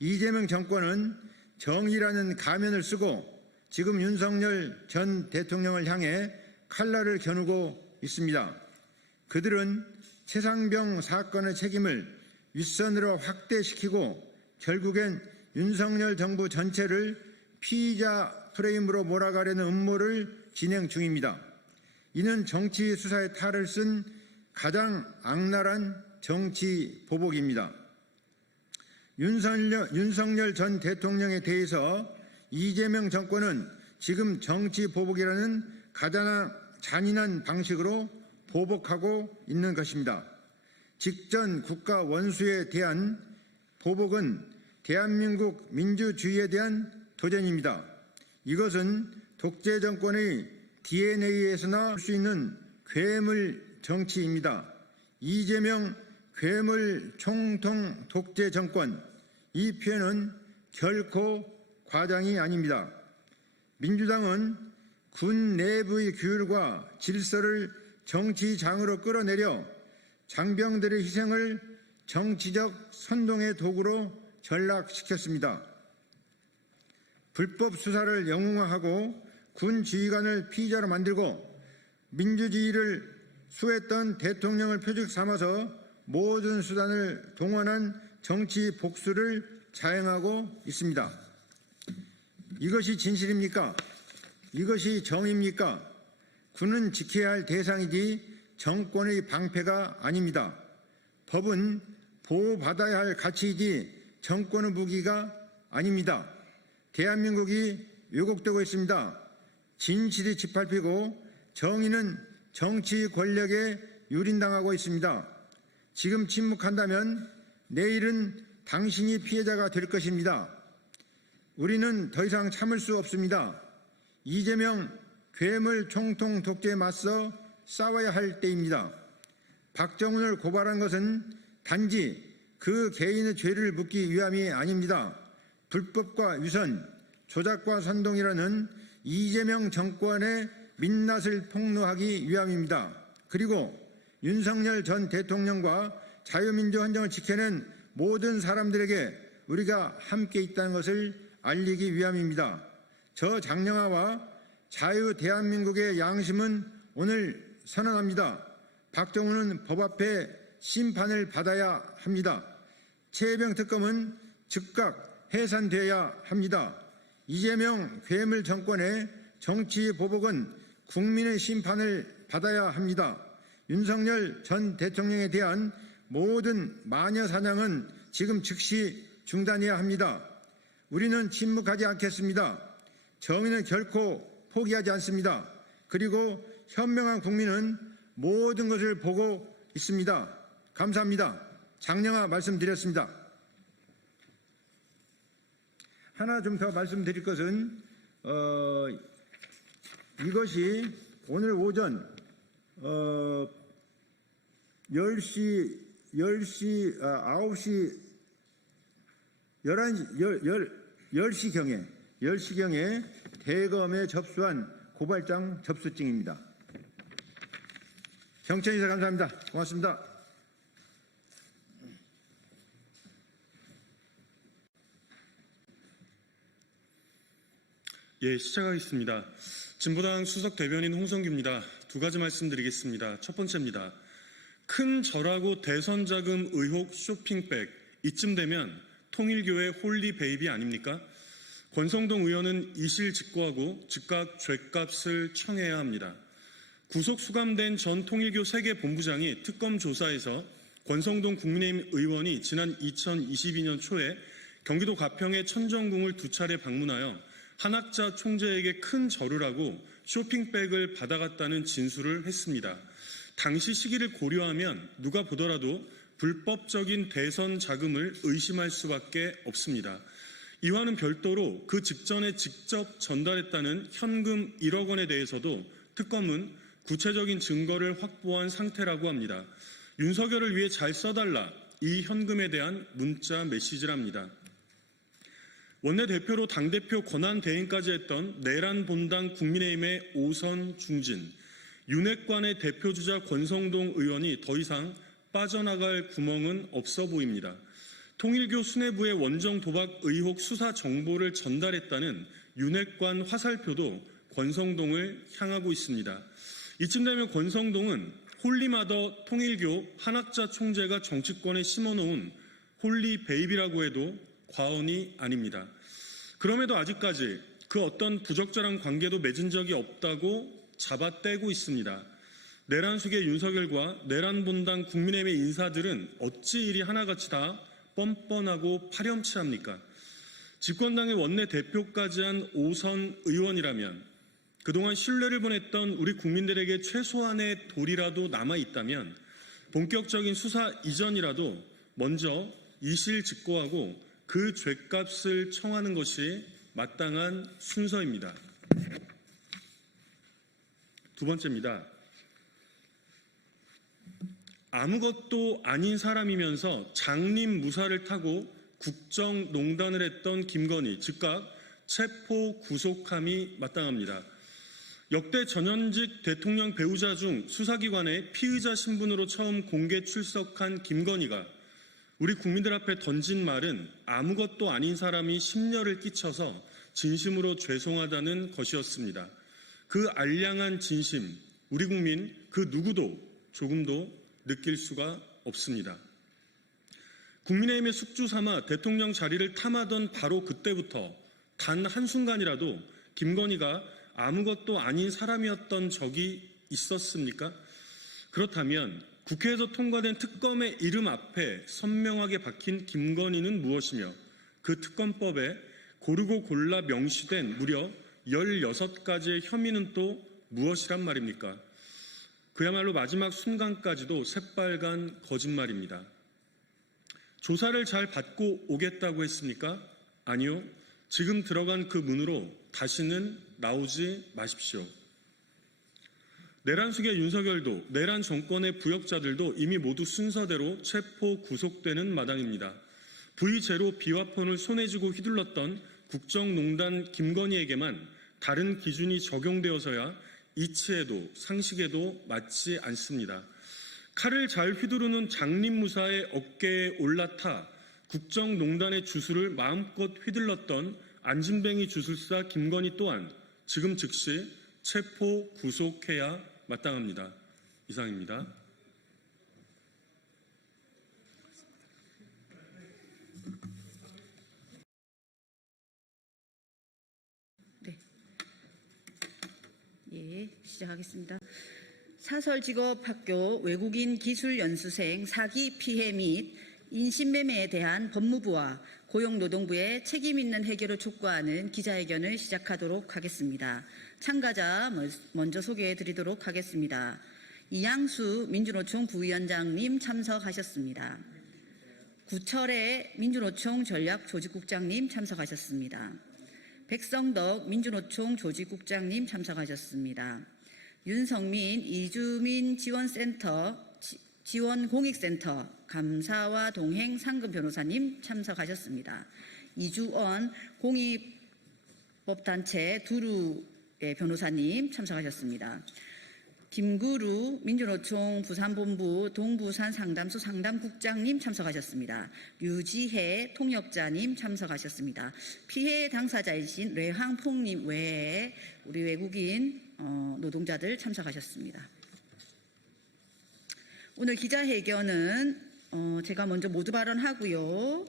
이재명 정권은 정의라는 가면을 쓰고 지금 윤석열 전 대통령을 향해 칼날을 겨누고 있습니다. 그들은 최상병 사건의 책임을 윗선으로 확대시키고 결국엔 윤석열 정부 전체를 피의자 프레임으로 몰아가려는 음모를 진행 중입니다. 이는 정치 수사의 탈을 쓴 가장 악랄한 정치 보복입니다. 윤석열 전 대통령에 대해서 이재명 정권은 지금 정치 보복이라는 가장 잔인한 방식으로 보복하고 있는 것입니다. 직전 국가 원수에 대한 보복은 대한민국 민주주의에 대한 도전입니다. 이것은 독재 정권의 DNA에서나 볼 수 있는 괴물 정치입니다. 이재명 괴물 총통 독재 정권, 이 표현은 결코 과장이 아닙니다. 민주당은 군 내부의 규율과 질서를 정치장으로 끌어내려 장병들의 희생을 정치적 선동의 도구로 전락시켰습니다. 불법 수사를 영웅화하고 군 지휘관을 피의자로 만들고 민주주의를 수호했던 대통령을 표적 삼아서 모든 수단을 동원한 정치 복수를 자행하고 있습니다. 이것이 진실입니까? 이것이 정의입니까? 군은 지켜야 할 대상이지 정권의 방패가 아닙니다. 법은 보호받아야 할 가치이지 정권의 무기가 아닙니다. 대한민국이 왜곡되고 있습니다. 진실이 짓밟히고 정의는 정치 권력에 유린당하고 있습니다. 지금 침묵한다면 내일은 당신이 피해자가 될 것입니다. 우리는 더 이상 참을 수 없습니다. 이재명 괴물 총통 독재에 맞서 싸워야 할 때입니다. 박정훈을 고발한 것은 단지 그 개인의 죄를 묻기 위함이 아닙니다. 불법과 위선, 조작과 선동이라는 이재명 정권의 민낯을 폭로하기 위함입니다. 그리고 윤석열 전 대통령과 자유민주 헌정을 지켜낸 모든 사람들에게 우리가 함께 있다는 것을 알리기 위함입니다. 저 장영하와 자유 대한민국의 양심은 오늘 선언합니다. 박정훈은 법 앞에 심판을 받아야 합니다. 최혜병 특검은 즉각 해산되어야 합니다. 이재명 괴물 정권의 정치 보복은 국민의 심판을 받아야 합니다. 윤석열 전 대통령에 대한 모든 마녀 사냥은 지금 즉시 중단해야 합니다. 우리는 침묵하지 않겠습니다. 정의는 결코 포기하지 않습니다. 그리고 현명한 국민은 모든 것을 보고 있습니다. 감사합니다. 장영하 말씀드렸습니다. 하나 좀 더 말씀드릴 것은 이것이 오늘 오전 10시 10시경에 대검에 접수한 고발장 접수증입니다. 경청해주셔서 감사합니다. 고맙습니다. 예, 시작하겠습니다. 진보당 수석 대변인 홍성규입니다. 두 가지 말씀드리겠습니다. 첫 번째입니다. 큰 절하고 대선 자금 의혹 쇼핑백, 이쯤 되면 통일교의 홀리 베이비 아닙니까? 권성동 의원은 이실 직고하고 즉각 죗값을 청해야 합니다. 구속 수감된 전 통일교 세계본부장이 특검 조사에서 권성동 국민의힘 의원이 지난 2022년 초에 경기도 가평의 천정궁을 2차례 방문하여 한학자 총재에게 큰 절을 하고 쇼핑백을 받아갔다는 진술을 했습니다. 당시 시기를 고려하면 누가 보더라도 불법적인 대선 자금을 의심할 수밖에 없습니다. 이와는 별도로 그 직전에 직접 전달했다는 현금 1억 원에 대해서도 특검은 구체적인 증거를 확보한 상태라고 합니다. 윤석열을 위해 잘 써달라, 이 현금에 대한 문자 메시지랍니다. 원내대표로 당대표 권한대행까지 했던 내란 본당 국민의힘의 5선 중진, 윤핵관의 대표주자 권성동 의원이 더 이상 빠져나갈 구멍은 없어 보입니다. 통일교 수뇌부의 원정 도박 의혹 수사 정보를 전달했다는 윤핵관 화살표도 권성동을 향하고 있습니다. 이쯤 되면 권성동은 홀리마더 통일교 한학자 총재가 정치권에 심어놓은 홀리 베이비라고 해도 과언이 아닙니다. 그럼에도 아직까지 그 어떤 부적절한 관계도 맺은 적이 없다고 잡아떼고 있습니다. 내란숙의 윤석열과 내란본당 국민의힘의 인사들은 어찌 이리 하나같이 다 뻔뻔하고 파렴치합니까? 집권당의 원내대표까지 한 5선 의원이라면 그동안 신뢰를 보냈던 우리 국민들에게 최소한의 도리라도 남아있다면 본격적인 수사 이전이라도 먼저 이실직고하고 그 죗값을 청하는 것이 마땅한 순서입니다. 두 번째입니다. 아무것도 아닌 사람이면서 장님 무사를 타고 국정농단을 했던 김건희 즉각 체포 구속함이 마땅합니다. 역대 전현직 대통령 배우자 중 수사기관의 피의자 신분으로 처음 공개 출석한 김건희가 우리 국민들 앞에 던진 말은 아무것도 아닌 사람이 심려를 끼쳐서 진심으로 죄송하다는 것이었습니다. 그 알량한 진심, 우리 국민 그 누구도 조금도 느낄 수가 없습니다. 국민의힘의 숙주 삼아 대통령 자리를 탐하던 바로 그때부터 단 한순간이라도 김건희가 아무것도 아닌 사람이었던 적이 있었습니까? 그렇다면 국회에서 통과된 특검의 이름 앞에 선명하게 박힌 김건희는 무엇이며 그 특검법에 고르고 골라 명시된 무려 16가지의 혐의는 또 무엇이란 말입니까? 그야말로 마지막 순간까지도 새빨간 거짓말입니다. 조사를 잘 받고 오겠다고 했습니까? 아니요. 지금 들어간 그 문으로 다시는 나오지 마십시오. 내란 속의 윤석열도 내란 정권의 부역자들도 이미 모두 순서대로 체포 구속되는 마당입니다. V0 비화폰을 손에 쥐고 휘둘렀던 국정농단 김건희에게만 다른 기준이 적용되어서야 이치에도 상식에도 맞지 않습니다. 칼을 잘 휘두르는 장립무사의 어깨에 올라타 국정농단의 주술을 마음껏 휘둘렀던 안진뱅이 주술사 김건희 또한 지금 즉시 체포 구속해야 마땅합니다. 이상입니다. 시작하겠습니다. 사설직업학교 외국인 기술연수생 사기 피해 및 인신매매에 대한 법무부와 고용노동부의 책임 있는 해결을 촉구하는 기자회견을 시작하도록 하겠습니다. 참가자 먼저 소개해 드리도록 하겠습니다. 이양수 민주노총 부위원장님 참석하셨습니다. 구철의 민주노총 전략조직국장님 참석하셨습니다. 백성덕 민주노총 조직국장님 참석하셨습니다. 윤성민 이주민 지원공익센터 감사와 동행 상금 변호사님 참석하셨습니다. 이주원 공익법단체 두루의 변호사님 참석하셨습니다. 김구루 민주노총 부산본부 동부산 상담소 상담국장님 참석하셨습니다. 류지혜 통역자님 참석하셨습니다. 피해 당사자이신 뢰항폭님 외에 우리 외국인 노동자들 참석하셨습니다. 오늘 기자회견은 제가 먼저 모두 발언하고요.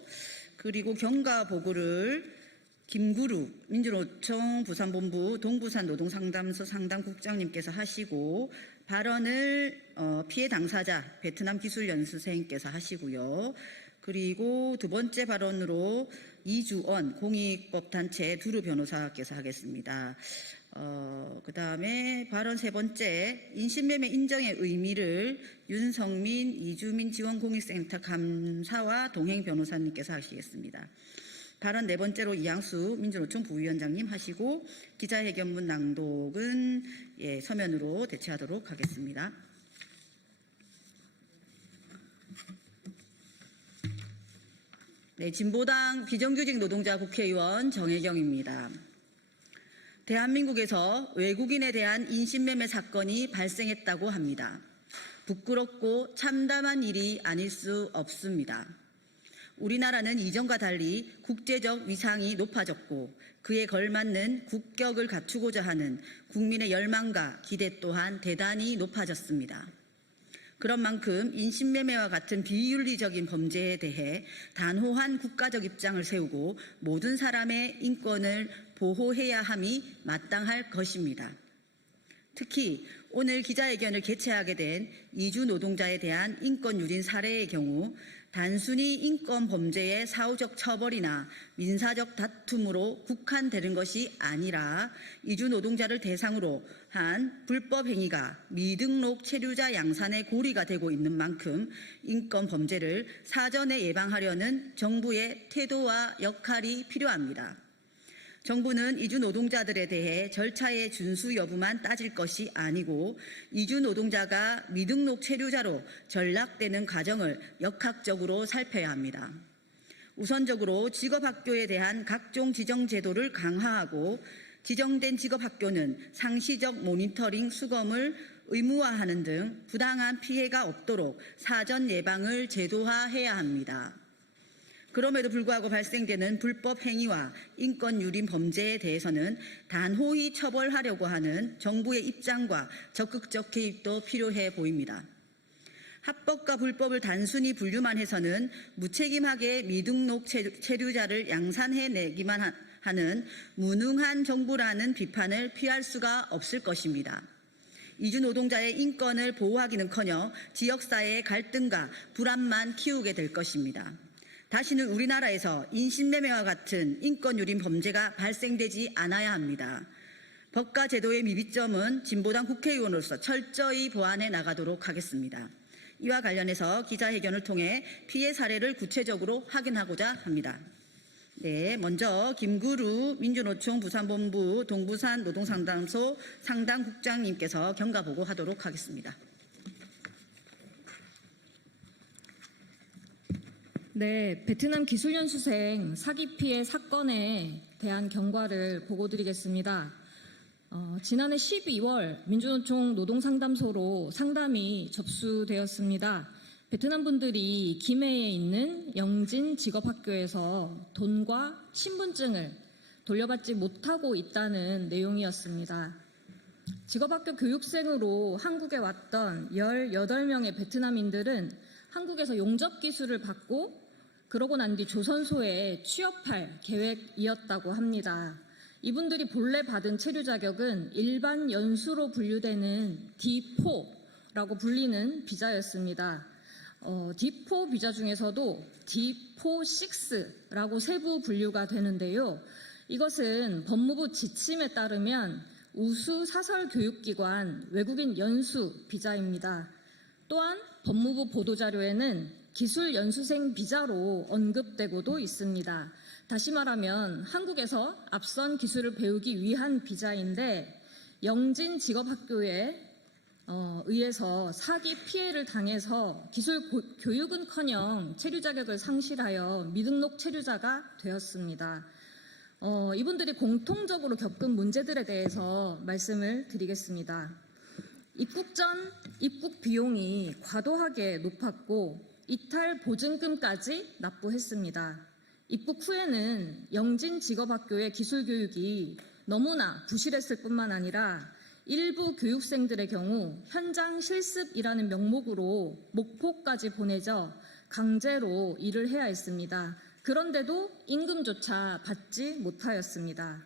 그리고 경과 보고를 김구루 민주노총 부산본부 동부산 노동상담소 상담국장님께서 하시고 발언을 피해 당사자 베트남 기술연수생께서 하시고요. 그리고 두 번째 발언으로 이주원 공익법단체 두루 변호사께서 하겠습니다. 그 다음에 발언 세 번째 인신매매 인정의 의미를 윤성민 이주민 지원공익센터 감사와 동행 변호사님께서 하시겠습니다. 발언 네 번째로 이양수 민주노총 부위원장님 하시고 기자회견문 낭독은 서면으로 대체하도록 하겠습니다. 네, 진보당 비정규직 노동자 국회의원 정혜경입니다. 대한민국에서 외국인에 대한 인신매매 사건이 발생했다고 합니다. 부끄럽고 참담한 일이 아닐 수 없습니다. 우리나라는 이전과 달리 국제적 위상이 높아졌고 그에 걸맞는 국격을 갖추고자 하는 국민의 열망과 기대 또한 대단히 높아졌습니다. 그런 만큼 인신매매와 같은 비윤리적인 범죄에 대해 단호한 국가적 입장을 세우고 모든 사람의 인권을 보호해야 함이 마땅할 것입니다. 특히 오늘 기자회견을 개최하게 된 이주 노동자에 대한 인권 유린 사례의 경우 단순히 인권 범죄의 사후적 처벌이나 민사적 다툼으로 국한되는 것이 아니라 이주 노동자를 대상으로 한 불법 행위가 미등록 체류자 양산의 고리가 되고 있는 만큼 인권 범죄를 사전에 예방하려는 정부의 태도와 역할이 필요합니다. 정부는 이주 노동자들에 대해 절차의 준수 여부만 따질 것이 아니고 이주 노동자가 미등록 체류자로 전락되는 과정을 역학적으로 살펴야 합니다. 우선적으로 직업학교에 대한 각종 지정 제도를 강화하고 지정된 직업학교는 상시적 모니터링 수검을 의무화하는 등 부당한 피해가 없도록 사전 예방을 제도화해야 합니다. 그럼에도 불구하고 발생되는 불법 행위와 인권 유린 범죄에 대해서는 단호히 처벌하려고 하는 정부의 입장과 적극적 개입도 필요해 보입니다. 합법과 불법을 단순히 분류만 해서는 무책임하게 미등록 체류자를 양산해내기만 하는 무능한 정부라는 비판을 피할 수가 없을 것입니다. 이주 노동자의 인권을 보호하기는커녕 지역사회의 갈등과 불안만 키우게 될 것입니다. 다시는 우리나라에서 인신매매와 같은 인권유린 범죄가 발생되지 않아야 합니다. 법과 제도의 미비점은 진보당 국회의원으로서 철저히 보완해 나가도록 하겠습니다. 이와 관련해서 기자회견을 통해 피해 사례를 구체적으로 확인하고자 합니다. 네, 먼저 김구루 민주노총 부산본부 동부산 노동상담소 상담국장님께서 경과보고하도록 하겠습니다. 네, 베트남 기술연수생 사기 피해 사건에 대한 경과를 보고드리겠습니다. 지난해 12월 민주노총 노동상담소로 상담이 접수되었습니다. 베트남 분들이 김해에 있는 영진 직업학교에서 돈과 신분증을 돌려받지 못하고 있다는 내용이었습니다. 직업학교 교육생으로 한국에 왔던 18명의 베트남인들은 한국에서 용접 기술을 받고 그러고 난 뒤 조선소에 취업할 계획이었다고 합니다. 이분들이 본래 받은 체류 자격은 일반 연수로 분류되는 D4라고 불리는 비자였습니다. D4 비자 중에서도 D4-6라고 세부 분류가 되는데요. 이것은 법무부 지침에 따르면 우수 사설교육기관 외국인 연수 비자입니다. 또한 법무부 보도자료에는 기술연수생 비자로 언급되고도 있습니다. 다시 말하면 한국에서 앞선 기술을 배우기 위한 비자인데 영진 직업학교에 의해서 사기 피해를 당해서 기술 교육은커녕 체류 자격을 상실하여 미등록 체류자가 되었습니다. 이분들이 공통적으로 겪은 문제들에 대해서 말씀을 드리겠습니다. 입국 전 입국 비용이 과도하게 높았고 이탈 보증금까지 납부했습니다. 입국 후에는 영진 직업학교의 기술 교육이 너무나 부실했을 뿐만 아니라 일부 교육생들의 경우 현장 실습이라는 명목으로 목포까지 보내져 강제로 일을 해야 했습니다. 그런데도 임금조차 받지 못하였습니다.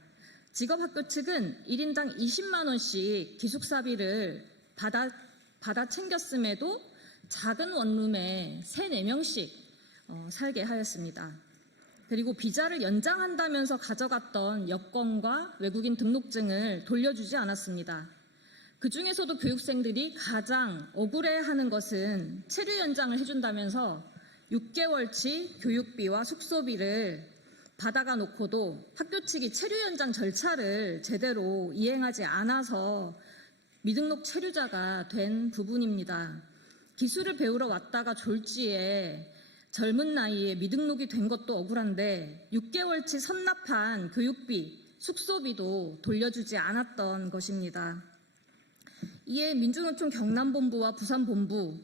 직업학교 측은 1인당 20만 원씩 기숙사비를 받아 챙겼음에도 작은 원룸에 3, 4명씩 살게 하였습니다. 그리고 비자를 연장한다면서 가져갔던 여권과 외국인 등록증을 돌려주지 않았습니다. 그 중에서도 교육생들이 가장 억울해하는 것은 체류 연장을 해준다면서 6개월치 교육비와 숙소비를 받아가 놓고도 학교 측이 체류 연장 절차를 제대로 이행하지 않아서 미등록 체류자가 된 부분입니다. 기술을 배우러 왔다가 졸지에 젊은 나이에 미등록이 된 것도 억울한데 6개월치 선납한 교육비, 숙소비도 돌려주지 않았던 것입니다. 이에 민주노총 경남본부와 부산본부,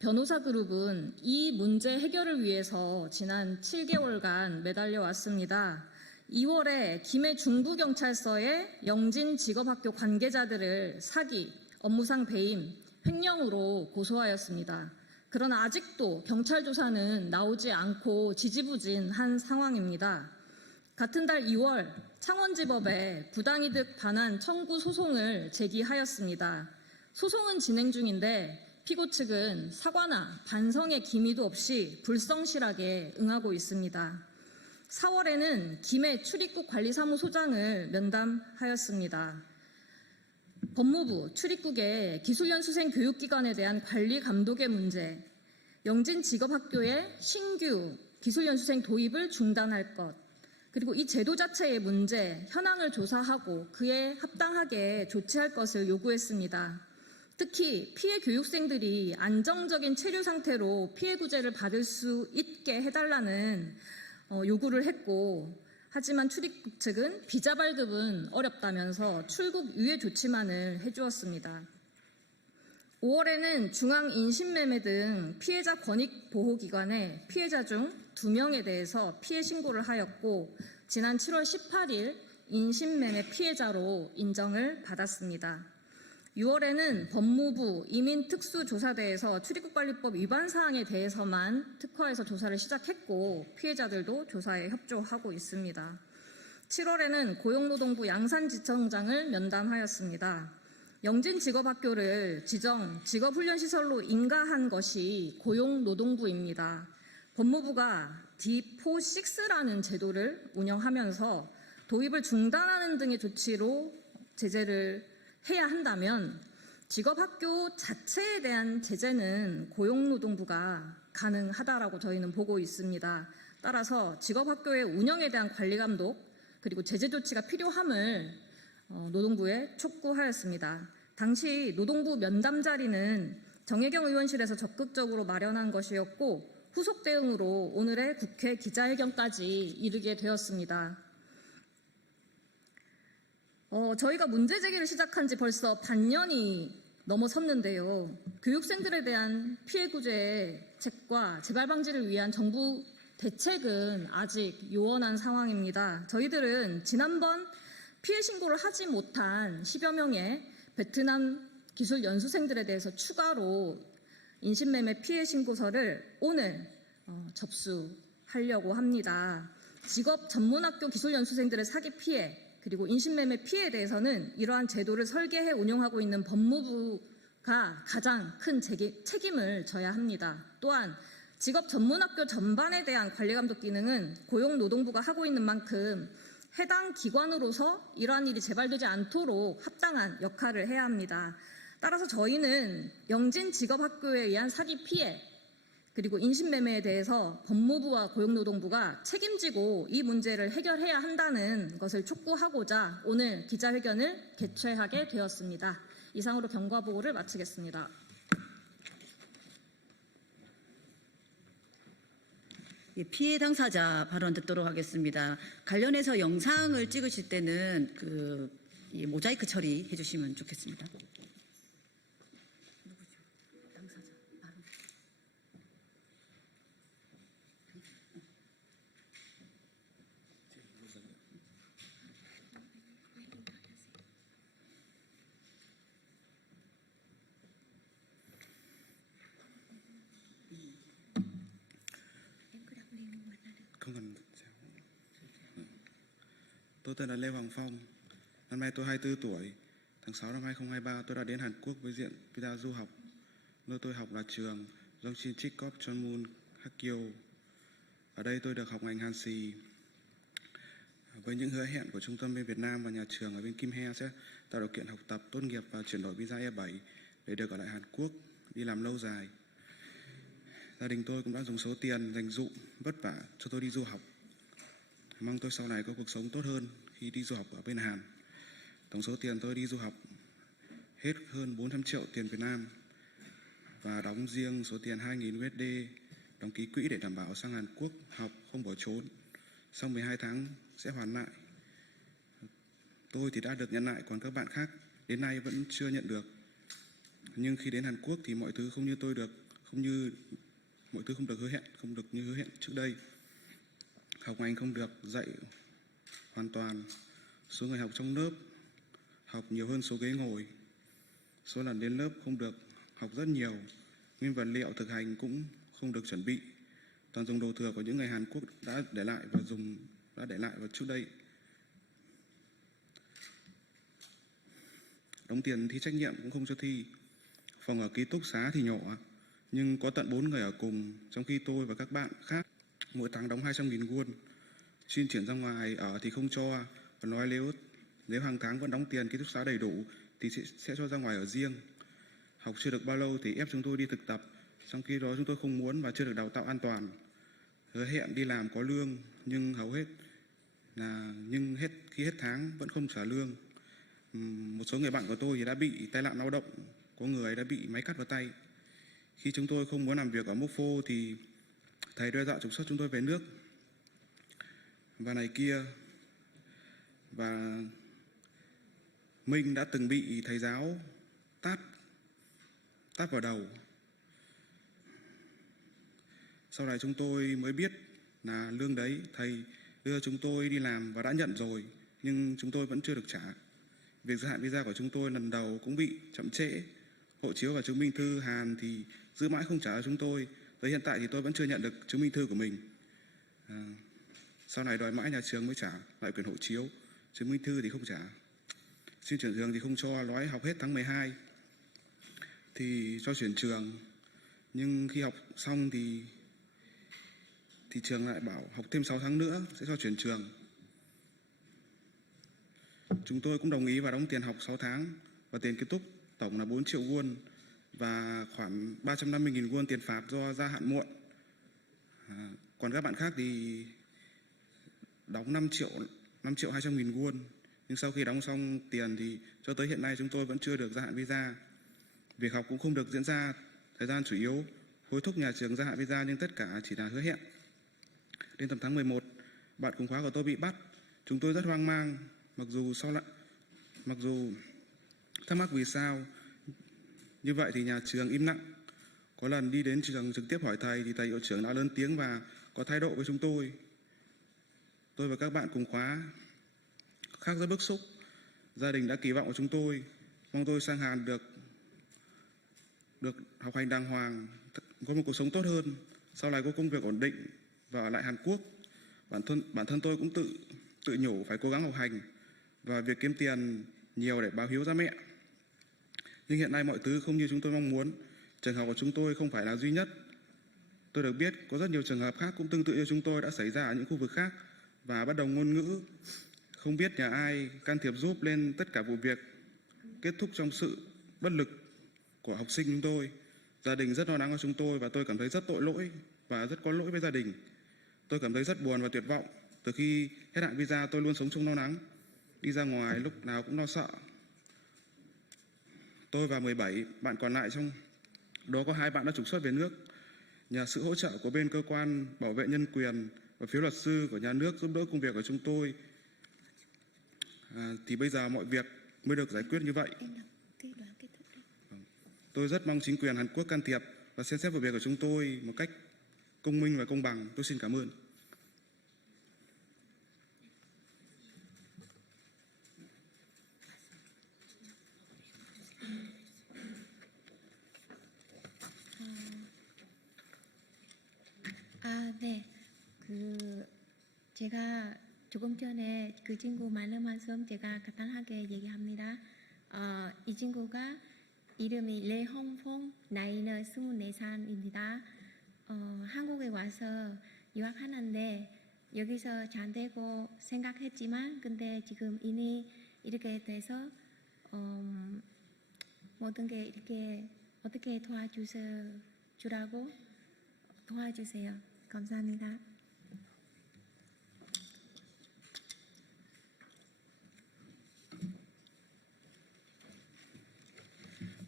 변호사그룹은 이 문제 해결을 위해서 지난 7개월간 매달려 왔습니다. 2월에 김해 중부경찰서에 영진 직업학교 관계자들을 사기, 업무상 배임, 횡령으로 고소하였습니다. 그러나 아직도 경찰 조사는 나오지 않고 지지부진한 상황입니다. 같은 달 2월 창원지법에 부당이득 반환 청구 소송을 제기하였습니다. 소송은 진행 중인데 피고 측은 사과나 반성의 기미도 없이 불성실하게 응하고 있습니다. 4월에는 김해 출입국 관리사무소장을 면담하였습니다. 법무부 출입국의 기술연수생 교육기관에 대한 관리 감독의 문제, 영진 직업학교의 신규 기술연수생 도입을 중단할 것, 그리고 이 제도 자체의 문제, 현황을 조사하고 그에 합당하게 조치할 것을 요구했습니다. 특히 피해 교육생들이 안정적인 체류 상태로 피해 구제를 받을 수 있게 해달라는 요구를 했고, 하지만 출입국 측은 비자 발급은 어렵다면서 출국 유예 조치만을 해주었습니다. 5월에는 중앙인신매매 등 피해자 권익보호기관에 피해자 중 2명에 대해서 피해 신고를 하였고 지난 7월 18일 인신매매 피해자로 인정을 받았습니다. 6월에는 법무부 이민특수조사대에서 출입국관리법 위반 사항에 대해서만 특화해서 조사를 시작했고 피해자들도 조사에 협조하고 있습니다. 7월에는 고용노동부 양산지청장을 면담하였습니다. 영진직업학교를 지정 직업훈련시설로 인가한 것이 고용노동부입니다. 법무부가 D4-6라는 제도를 운영하면서 도입을 중단하는 등의 조치로 제재를 해야 한다면 직업학교 자체에 대한 제재는 고용노동부가 가능하다라고 저희는 보고 있습니다. 따라서 직업학교의 운영에 대한 관리감독 그리고 제재 조치가 필요함을 노동부에 촉구하였습니다. 당시 노동부 면담 자리는 정혜경 의원실에서 적극적으로 마련한 것이었고 후속 대응으로 오늘의 국회 기자회견까지 이르게 되었습니다. 저희가 문제 제기를 시작한 지 벌써 반년이 넘어섰는데요. 교육생들에 대한 피해 구제책과 재발 방지를 위한 정부 대책은 아직 요원한 상황입니다. 저희들은 지난번 피해 신고를 하지 못한 10여 명의 베트남 기술 연수생들에 대해서 추가로 인신매매 피해 신고서를 오늘 접수하려고 합니다. 직업 전문학교 기술 연수생들의 사기 피해 그리고 인신매매 피해에 대해서는 이러한 제도를 설계해 운영하고 있는 법무부가 가장 큰 책임을 져야 합니다. 또한 직업 전문학교 전반에 대한 관리감독 기능은 고용노동부가 하고 있는 만큼 해당 기관으로서 이러한 일이 재발되지 않도록 합당한 역할을 해야 합니다. 따라서 저희는 영진직업학교에 의한 사기 피해 그리고 인신매매에 대해서 법무부와 고용노동부가 책임지고 이 문제를 해결해야 한다는 것을 촉구하고자 오늘 기자회견을 개최하게 되었습니다. 이상으로 경과 보고를 마치겠습니다. 피해 당사자 발언 듣도록 하겠습니다. 관련해서 영상을 찍으실 때는 이 모자이크 처리해 주시면 좋겠습니다. Không cần. Tôi tên là Lê Hoàng Phong. Năm nay tôi 24 tuổi. Tháng 6 năm 2023 tôi đã đến Hàn Quốc với diện visa du học. Nơi tôi học là trường Yongsin Chikop Chonmun Hakkyo. Ở đây tôi được học ngành Hàn Xì. Với những hứa hẹn của trung tâm bên Việt Nam và nhà trường ở bên Kim He sẽ tạo điều kiện học tập, tốt nghiệp và chuyển đổi visa E7 để được ở lại Hàn Quốc đi làm lâu dài. Gia đình tôi cũng đã dùng số tiền dành dụm vất vả cho tôi đi du học. Mong tôi sau này có cuộc sống tốt hơn khi đi du học ở bên Hàn. Tổng số tiền tôi đi du học hết hơn 400 triệu tiền Việt Nam và đóng riêng số tiền 2.000 USD đóng ký quỹ để đảm bảo sang Hàn Quốc học không bỏ trốn. Sau 12 tháng sẽ hoàn lại. Tôi thì đã được nhận lại, còn các bạn khác đến nay vẫn chưa nhận được. Nhưng khi đến Hàn Quốc thì mọi thứ không được hứa hẹn, không được như hứa hẹn trước đây. Học ngành không được dạy hoàn toàn, số người học trong lớp học nhiều hơn số ghế ngồi. Số lần đến lớp không được học rất nhiều, nguyên vật liệu thực hành cũng không được chuẩn bị. Toàn dùng đồ thừa của những người Hàn Quốc đã để lại vào trước đây. Đóng tiền thi trắc nghiệm cũng không cho thi. Phòng ở ký túc xá thì nhỏ, nhưng có tận 4 người ở cùng, trong khi tôi và các bạn khác mỗi tháng đóng 200.000 won. Xin chuyển ra ngoài ở thì không cho, và nói nếu hàng tháng vẫn đóng tiền ký túc xá đầy đủ thì sẽ cho ra ngoài ở riêng. Học chưa được bao lâu thì ép chúng tôi đi thực tập, trong khi đó chúng tôi không muốn và chưa được đào tạo an toàn. Hứa hẹn đi làm có lương nhưng khi hết tháng vẫn không trả lương. Một số người bạn của tôi thì đã bị tai nạn lao động, có người đã bị máy cắt vào tay. Khi chúng tôi không muốn làm việc ở Mokpo thì thầy đe dọa trục xuất chúng tôi về nước và này kia. Và Minh đã từng bị thầy giáo tát vào đầu. Sau này chúng tôi mới biết là lương đấy thầy đưa chúng tôi đi làm và đã nhận rồi, nhưng chúng tôi vẫn chưa được trả. Việc gia hạn visa của chúng tôi lần đầu cũng bị chậm trễ. Hộ chiếu và chứng minh thư Hàn thì giữ mãi không trả cho chúng tôi. Tới hiện tại thì tôi vẫn chưa nhận được chứng minh thư của mình. Sau này đòi mãi nhà trường mới trả lại quyển hộ chiếu, chứng minh thư thì không trả. xin chuyển trường thì không cho nói học hết tháng 12 thì cho chuyển trường, nhưng khi học xong thì trường lại bảo học thêm 6 tháng nữa sẽ cho chuyển trường. Chúng tôi cũng đồng ý và đóng tiền học 6 tháng và tiền kết thúc tổng là 4 triệu won và khoảng 350.000 won tiền phạt do gia hạn muộn. Còn các bạn khác thì đóng 5 triệu 200.000 won, nhưng sau khi đóng xong tiền thì cho tới hiện nay chúng tôi vẫn chưa được gia hạn visa. Việc học cũng không được diễn ra, thời gian chủ yếu hối thúc nhà trường gia hạn visa nhưng tất cả chỉ là hứa hẹn. Đến tầm tháng 11, bạn cùng khóa của tôi bị bắt. Chúng tôi rất hoang mang, mặc dù thắc mắc vì sao như vậy thì nhà trường im lặng. Có lần đi đến trường trực tiếp hỏi thầy thì thầy hiệu trưởng đã lớn tiếng và có thái độ với chúng tôi. Tôi và các bạn cùng khóa khác rất bức xúc. Gia đình đã kỳ vọng vào chúng tôi, mong tôi sang Hàn được học hành đàng hoàng, có một cuộc sống tốt hơn, sau này có công việc ổn định và ở lại Hàn Quốc. Bản thân tôi cũng tự nhủ phải cố gắng học hành và việc kiếm tiền nhiều để báo hiếu cha mẹ. Nhưng hiện nay mọi thứ không như chúng tôi mong muốn. Trường hợp của chúng tôi không phải là duy nhất. Tôi được biết có rất nhiều trường hợp khác cũng tương tự như chúng tôi đã xảy ra ở những khu vực khác và bất đồng ngôn ngữ. Không biết nhà ai can thiệp giúp lên tất cả vụ việc kết thúc trong sự bất lực của học sinh chúng tôi. Gia đình rất lo lắng cho chúng tôi và tôi cảm thấy rất tội lỗi và rất có lỗi với gia đình. Tôi cảm thấy rất buồn và tuyệt vọng. Từ khi hết hạn visa tôi luôn sống trong lo lắng. Đi ra ngoài lúc nào cũng lo sợ. Tôi và 17 bạn còn lại trong đó có 2 bạn đã trục xuất về nước. Nhờ sự hỗ trợ của bên cơ quan bảo vệ nhân quyền và phiếu luật sư của nhà nước giúp đỡ công việc của chúng tôi thì bây giờ mọi việc mới được giải quyết như vậy. Tôi rất mong chính quyền Hàn Quốc can thiệp và xem xét vụ việc của chúng tôi một cách công minh và công bằng. Tôi xin cảm ơn. 네. 제가 조금 전에 그 친구 많은 말씀 제가 간단하게 얘기합니다. 이 친구가 이름이 레홍퐁, 나이는 24살입니다. 한국에 와서 유학하는데 여기서 잘 되고 생각했지만 근데 지금 이미 이렇게 돼서 모든 게 이렇게 어떻게 도와주라고 도와주세요. 감사합니다.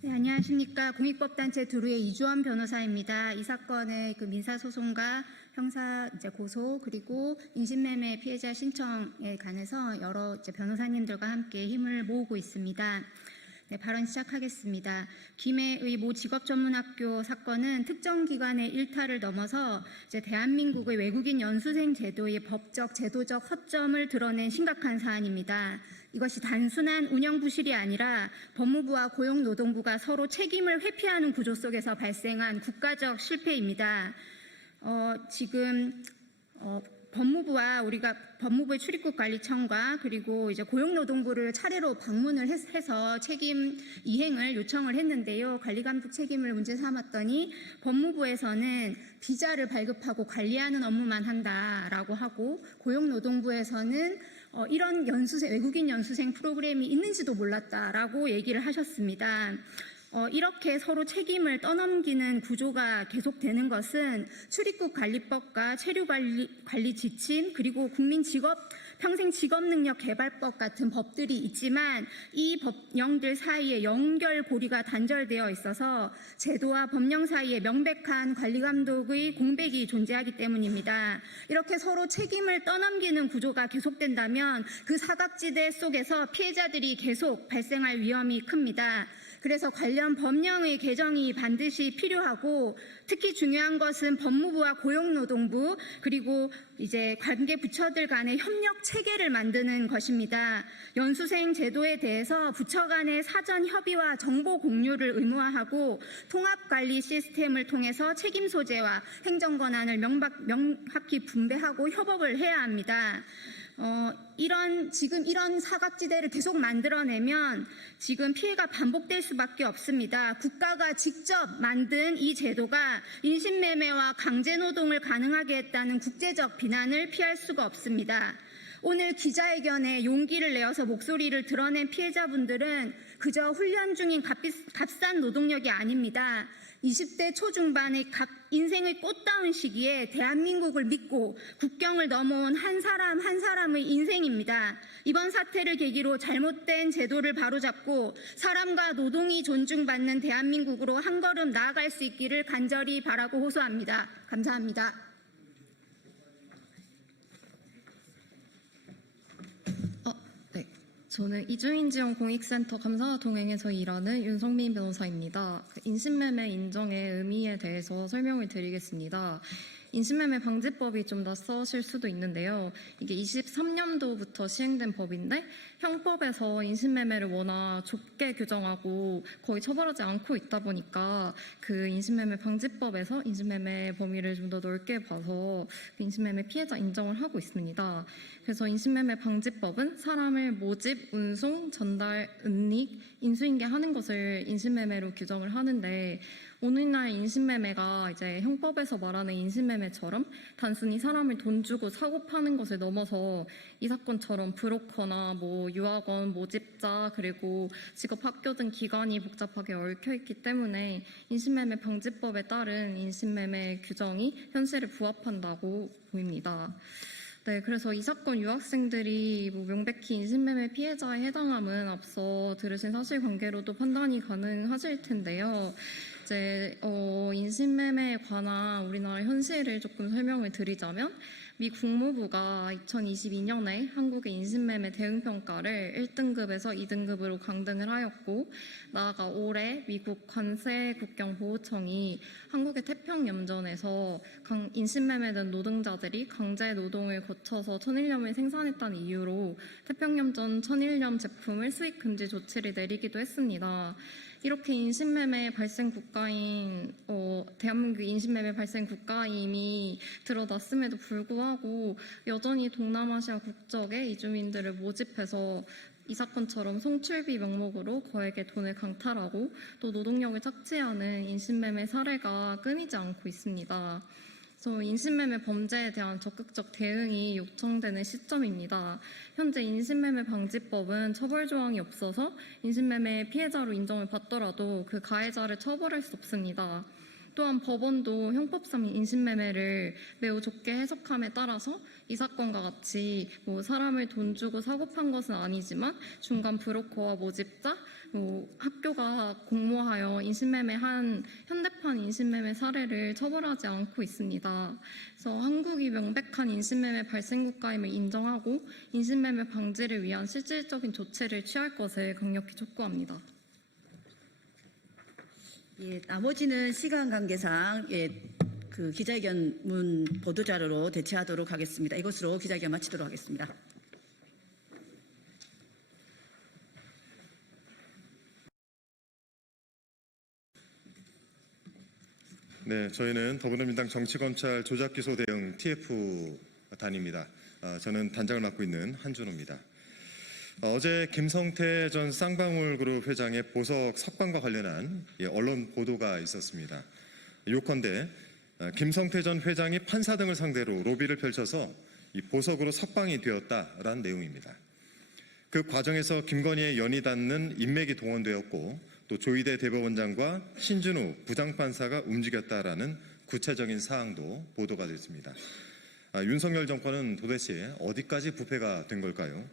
네, 안녕하십니까. 공익법단체 두루의 이주원 변호사입니다. 이 사건의 그 민사소송과 형사 고소 그리고 인신매매 피해자 신청에 관해서 여러 변호사님들과 함께 힘을 모으고 있습니다. 네, 발언 시작하겠습니다. 김해의 모 직업전문학교 사건은 특정 기관의 일탈을 넘어서 대한민국의 외국인 연수생 제도의 법적, 제도적 허점을 드러낸 심각한 사안입니다. 이것이 단순한 운영 부실이 아니라 법무부와 고용노동부가 서로 책임을 회피하는 구조 속에서 발생한 국가적 실패입니다. 지금 법무부와 우리가 법무부의 출입국관리청과 그리고 이제 고용노동부를 차례로 방문을 해서 책임 이행을 요청을 했는데요. 관리감독 책임을 문제 삼았더니 법무부에서는 비자를 발급하고 관리하는 업무만 한다라고 하고 고용노동부에서는 이런 외국인 연수생 프로그램이 있는지도 몰랐다라고 얘기를 하셨습니다. 이렇게 서로 책임을 떠넘기는 구조가 계속되는 것은 출입국관리법과 체류관리 지침 그리고 평생직업능력개발법 같은 법들이 있지만 이 법령들 사이에 연결고리가 단절되어 있어서 제도와 법령 사이에 명백한 관리감독의 공백이 존재하기 때문입니다. 이렇게 서로 책임을 떠넘기는 구조가 계속된다면 그 사각지대 속에서 피해자들이 계속 발생할 위험이 큽니다. 그래서 관련 법령의 개정이 반드시 필요하고 특히 중요한 것은 법무부와 고용노동부 그리고 이제 관계 부처들 간의 협력 체계를 만드는 것입니다. 연수생 제도에 대해서 부처 간의 사전 협의와 정보 공유를 의무화하고 통합관리 시스템을 통해서 책임 소재와 행정 권한을 명확히 분배하고 협업을 해야 합니다. 지금 이런 사각지대를 계속 만들어내면 지금 피해가 반복될 수밖에 없습니다. 국가가 직접 만든 이 제도가 인신매매와 강제노동을 가능하게 했다는 국제적 비난을 피할 수가 없습니다. 오늘 기자회견에 용기를 내어서 목소리를 드러낸 피해자분들은 그저 훈련 중인 값싼 노동력이 아닙니다. 20대 초중반의 인생의 꽃다운 시기에 대한민국을 믿고 국경을 넘어온 한 사람 한 사람의 인생입니다. 이번 사태를 계기로 잘못된 제도를 바로잡고 사람과 노동이 존중받는 대한민국으로 한 걸음 나아갈 수 있기를 간절히 바라고 호소합니다. 감사합니다. 네, 저는 이주인지원 공익센터 감사와 동행에서 일하는 윤성민 변호사입니다. 인신매매 인정의 의미에 대해서 설명을 드리겠습니다. 인신매매 방지법이 좀 낯서실 수도 있는데요. 이게 23년도부터 시행된 법인데 형법에서 인신매매를 워낙 좁게 규정하고 거의 처벌하지 않고 있다 보니까 그 인신매매 방지법에서 인신매매 범위를 좀 더 넓게 봐서 인신매매 피해자 인정을 하고 있습니다. 그래서 인신매매 방지법은 사람을 모집, 운송, 전달, 은닉, 인수인계하는 것을 인신매매로 규정을 하는데 오늘날 인신매매가 이제 형법에서 말하는 인신매매처럼 단순히 사람을 돈 주고 사고 파는 것을 넘어서 이 사건처럼 브로커나 유학원, 모집자, 그리고 직업 학교 등 기관이 복잡하게 얽혀 있기 때문에 인신매매 방지법에 따른 인신매매 규정이 현실에 부합한다고 보입니다. 네, 그래서 이 사건 유학생들이 명백히 인신매매 피해자에 해당함은 앞서 들으신 사실관계로도 판단이 가능하실 텐데요. 이제 인신매매에 관한 우리나라 현실을 조금 설명을 드리자면 미 국무부가 2022년에 한국의 인신매매 대응평가를 1등급에서 2등급으로 강등을 하였고 나아가 올해 미국 관세국경보호청이 한국의 태평염전에서 인신매매된 노동자들이 강제노동을 거쳐서 천일염을 생산했다는 이유로 태평염전 천일염 제품을 수입 금지 조치를 내리기도 했습니다. 이렇게 인신매매 발생 국가인 대한민국 인신매매 발생 국가임이 드러났음에도 불구하고 여전히 동남아시아 국적의 이주민들을 모집해서 이 사건처럼 성출비 명목으로 거액의 돈을 강탈하고 또 노동력을 착취하는 인신매매 사례가 끊이지 않고 있습니다. 그래서 인신매매 범죄에 대한 적극적 대응이 요청되는 시점입니다. 현재 인신매매 방지법은 처벌 조항이 없어서 인신매매 피해자로 인정을 받더라도 그 가해자를 처벌할 수 없습니다. 또한 법원도 형법상 인신매매를 매우 좁게 해석함에 따라서 이 사건과 같이 사람을 돈 주고 사고 판 것은 아니지만 중간 브로커와 모집자, 학교가 공모하여 인신매매한 현대판 인신매매 사례를 처벌하지 않고 있습니다. 그래서 한국이 명백한 인신매매 발생 국가임을 인정하고 인신매매 방지를 위한 실질적인 조치를 취할 것을 강력히 촉구합니다. 예, 나머지는 시간 관계상 그 기자회견문 보도자료로 대체하도록 하겠습니다. 이것으로 기자회견 마치도록 하겠습니다. 네, 저희는 더불어민주당 정치검찰 조작기소 대응 TF 단입니다. 저는 단장을 맡고 있는 한준호입니다. 어제 김성태 전 쌍방울그룹 회장의 보석 석방과 관련한 언론 보도가 있었습니다. 요컨대 김성태 전 회장이 판사 등을 상대로 로비를 펼쳐서 이 보석으로 석방이 되었다라는 내용입니다. 그 과정에서 김건희의 연이 닿는 인맥이 동원되었고 또 조희대 대법원장과 신준우 부장판사가 움직였다라는 구체적인 사항도 보도가 됐습니다. 윤석열 정권은 도대체 어디까지 부패가 된 걸까요?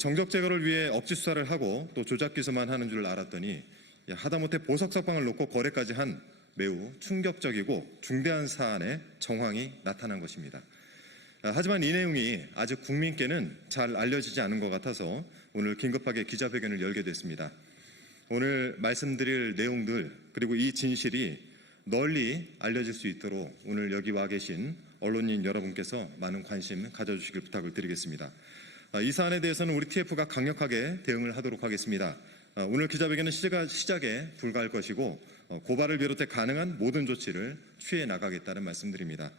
정적 제거를 위해 억지 수사를 하고 또 조작 기소만 하는 줄 알았더니 하다못해 보석 석방을 놓고 거래까지 한 매우 충격적이고 중대한 사안의 정황이 나타난 것입니다. 하지만 이 내용이 아직 국민께는 잘 알려지지 않은 것 같아서 오늘 긴급하게 기자회견을 열게 됐습니다. 오늘 말씀드릴 내용들 그리고 이 진실이 널리 알려질 수 있도록 오늘 여기 와 계신 언론인 여러분께서 많은 관심 가져주시길 부탁을 드리겠습니다. 이 사안에 대해서는 우리 TF가 강력하게 대응을 하도록 하겠습니다. 오늘 기자회견은 시작에 불과할 것이고 고발을 비롯해 가능한 모든 조치를 취해 나가겠다는 말씀드립니다.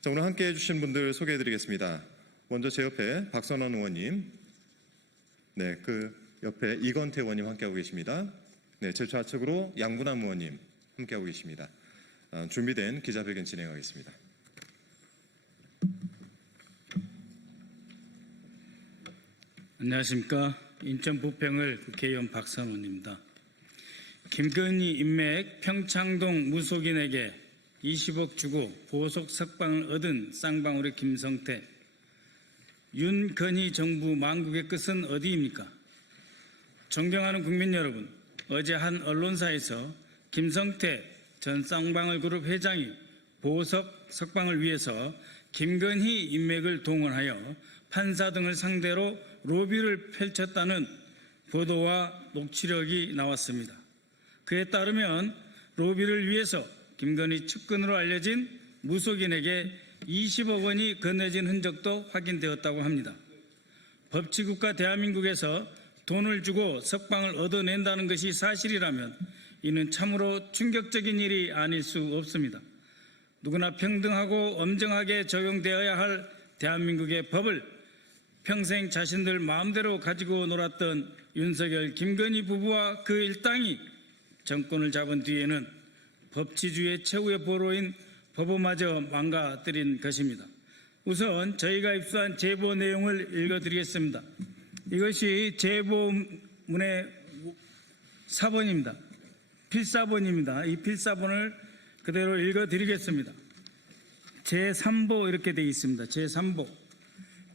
자, 오늘 함께해 주신 분들 소개해드리겠습니다. 먼저 제 옆에 박선원 의원님, 네, 그 옆에 이건태 의원님 함께하고 계십니다. 네, 제 좌측으로 양분남 의원님 함께하고 계십니다. 준비된 기자회견 진행하겠습니다. 안녕하십니까. 인천 부평을 국회의원 박선원입니다. 김건희 인맥 평창동 무속인에게 20억 주고 보석 석방을 얻은 쌍방울의 김성태. 윤건희 정부 망국의 끝은 어디입니까? 존경하는 국민 여러분, 어제 한 언론사에서 김성태 전 쌍방울 그룹 회장이 보석 석방을 위해서 김건희 인맥을 동원하여 판사 등을 상대로 로비를 펼쳤다는 보도와 녹취록이 나왔습니다. 그에 따르면 로비를 위해서 김건희 측근으로 알려진 무속인에게 20억 원이 건네진 흔적도 확인되었다고 합니다. 법치국가 대한민국에서 돈을 주고 석방을 얻어낸다는 것이 사실이라면 이는 참으로 충격적인 일이 아닐 수 없습니다. 누구나 평등하고 엄정하게 적용되어야 할 대한민국의 법을 평생 자신들 마음대로 가지고 놀았던 윤석열, 김건희 부부와 그 일당이 정권을 잡은 뒤에는 법치주의의 최후의 보루인 법원마저 망가뜨린 것입니다. 우선 저희가 입수한 제보 내용을 읽어드리겠습니다. 이것이 제보문의 사본입니다. 필사본입니다. 이 필사본을 그대로 읽어드리겠습니다. 제3보 이렇게 되어 있습니다. 제3보.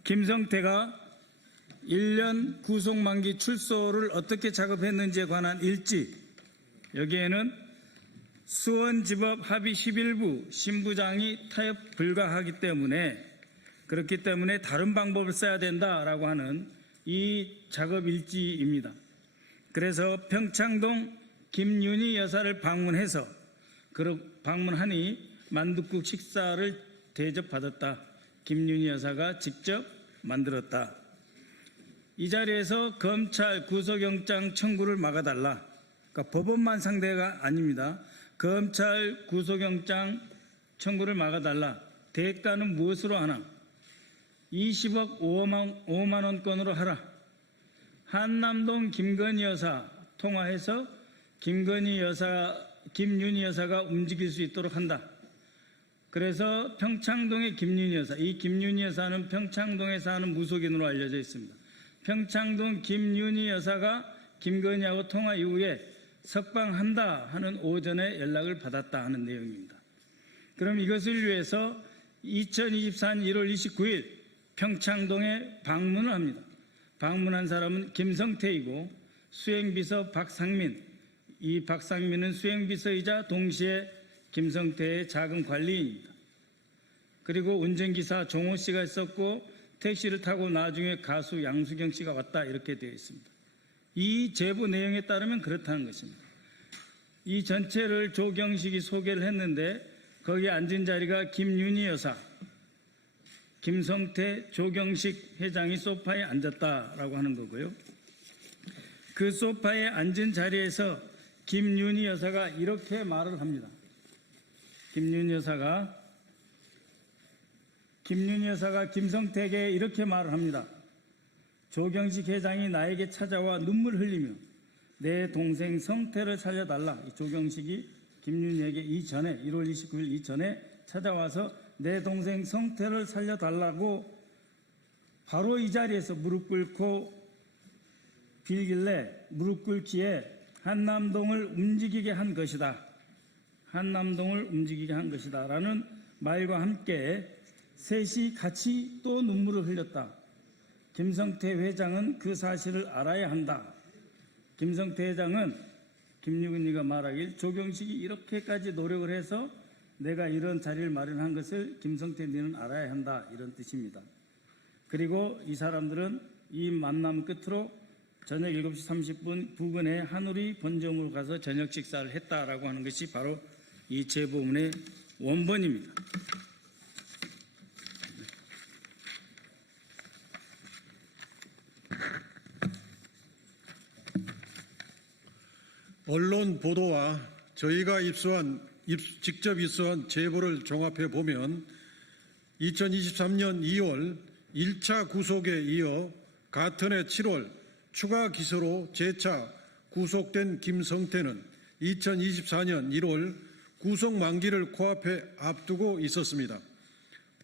김성태가 1년 구속만기 출소를 어떻게 작업했는지에 관한 일지. 여기에는 수원지법 합의 11부 신부장이 타협 불가하기 때문에 그렇기 때문에 다른 방법을 써야 된다라고 하는 이 작업 일지입니다. 그래서 평창동 김윤희 여사를 방문해서 방문하니 만둣국 식사를 대접받았다. 김윤희 여사가 직접 만들었다. 이 자리에서 검찰 구속영장 청구를 막아달라. 그러니까 법원만 상대가 아닙니다. 검찰 구속영장 청구를 막아달라. 대가는 무엇으로 하나? 20억 5만 원권으로 하라. 한남동 김건희 여사 통화해서 김윤희 여사가 움직일 수 있도록 한다. 그래서 평창동의 김윤희 여사, 이 김윤희 여사는 평창동에 사는 무속인으로 알려져 있습니다. 평창동 김윤희 여사가 김건희하고 통화 이후에 석방한다 하는 오전에 연락을 받았다 하는 내용입니다. 그럼 이것을 위해서 2024년 1월 29일 평창동에 방문을 합니다. 방문한 사람은 김성태이고 수행비서 박상민, 이 박상민은 수행비서이자 동시에 김성태의 작은 관리인입니다. 그리고 운전기사 종호 씨가 있었고 택시를 타고 나중에 가수 양수경 씨가 왔다 이렇게 되어 있습니다. 이 제보 내용에 따르면 그렇다는 것입니다. 이 전체를 조경식이 소개를 했는데 거기에 앉은 자리가 김윤희 여사, 김성태, 조경식 회장이 소파에 앉았다라고 하는 거고요. 그 소파에 앉은 자리에서 김윤희 여사가 이렇게 말을 합니다. 김윤희 여사가 김성태에게 이렇게 말을 합니다. 조경식 회장이 나에게 찾아와 눈물 흘리며 내 동생 성태를 살려달라. 조경식이 김윤희에게 이전에 1월 29일 이전에 찾아와서 내 동생 성태를 살려달라고 바로 이 자리에서 무릎 꿇고 빌길래 무릎 꿇기에 한남동을 움직이게 한 것이다. 한남동을 움직이게 한 것이다. 라는 말과 함께 셋이 같이 또 눈물을 흘렸다. 김성태 회장은 그 사실을 알아야 한다. 김성태 회장은 김윤희가 말하길 조경식이 이렇게까지 노력을 해서 내가 이런 자리를 마련한 것을 김성태 너는 알아야 한다. 이런 뜻입니다. 그리고 이 사람들은 이 만남 끝으로 저녁 7시 30분 부근의 한우리 본점으로 가서 저녁 식사를 했다라고 하는 것이 바로 이 제보문의 원본입니다. 언론 보도와 저희가 직접 입수한 제보를 종합해 보면 2023년 2월 1차 구속에 이어 같은 해 7월 추가 기소로 재차 구속된 김성태는 2024년 1월 구속 만기를 코앞에 앞두고 있었습니다.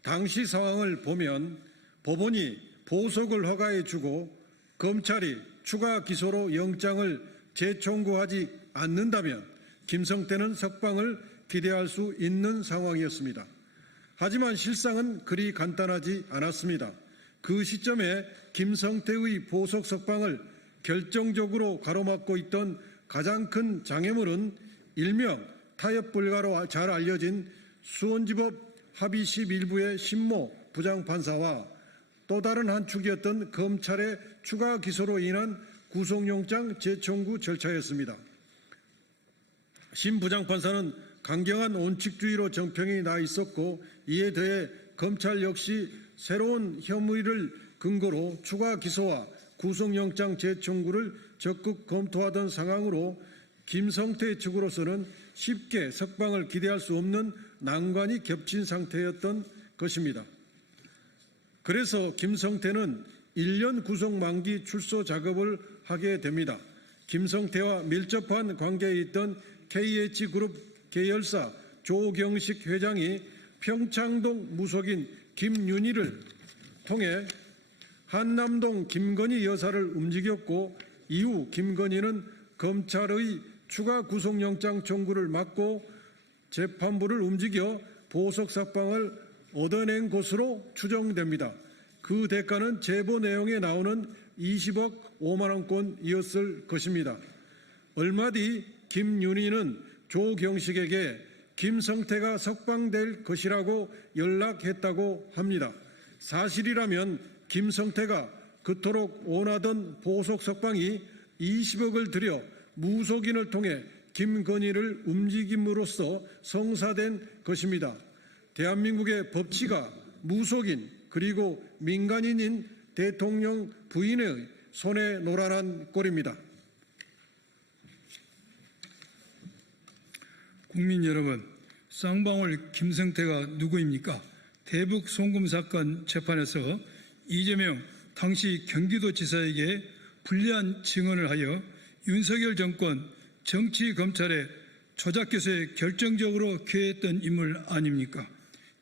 당시 상황을 보면 법원이 보석을 허가해주고 검찰이 추가 기소로 영장을 재청구하지 않는다면 김성태는 석방을 기대할 수 있는 상황이었습니다. 하지만 실상은 그리 간단하지 않았습니다. 그 시점에 김성태의 보석 석방을 결정적으로 가로막고 있던 가장 큰 장애물은 일명 타협 불가로 잘 알려진 수원지법 합의실 일부의 신모 부장판사와 또 다른 한 축이었던 검찰의 추가 기소로 인한 구속영장 재청구 절차였습니다. 신 부장판사는 강경한 원칙주의로 정평이 나 있었고 이에 더해 검찰 역시 새로운 혐의를 근거로 추가 기소와 구속영장 재청구를 적극 검토하던 상황으로 김성태 측으로서는 쉽게 석방을 기대할 수 없는 난관이 겹친 상태였던 것입니다. 그래서 김성태는 1년 구속 만기 출소 작업을 하게 됩니다. 김성태와 밀접한 관계에 있던 KH그룹 계열사 조경식 회장이 평창동 무속인 김윤희를 통해 한남동 김건희 여사를 움직였고 이후 김건희는 검찰의 추가 구속영장 청구를 막고 재판부를 움직여 보석 석방을 얻어낸 것으로 추정됩니다. 그 대가는 제보 내용에 나오는 20억 5만 원권이었을 것입니다. 얼마 뒤 김윤희는 조경식에게 김성태가 석방될 것이라고 연락했다고 합니다. 사실이라면 김성태가 그토록 원하던 보석 석방이 20억을 들여 무속인을 통해 김건희를 움직임으로써 성사된 것입니다. 대한민국의 법치가 무속인 그리고 민간인인 대통령 부인의 손에 노란한 꼴입니다. 국민 여러분, 쌍방울 김성태가 누구입니까? 대북 송금 사건 재판에서 이재명 당시 경기도지사에게 불리한 증언을 하여 윤석열 정권 정치검찰의 조작기소에 결정적으로 기여했던 인물 아닙니까?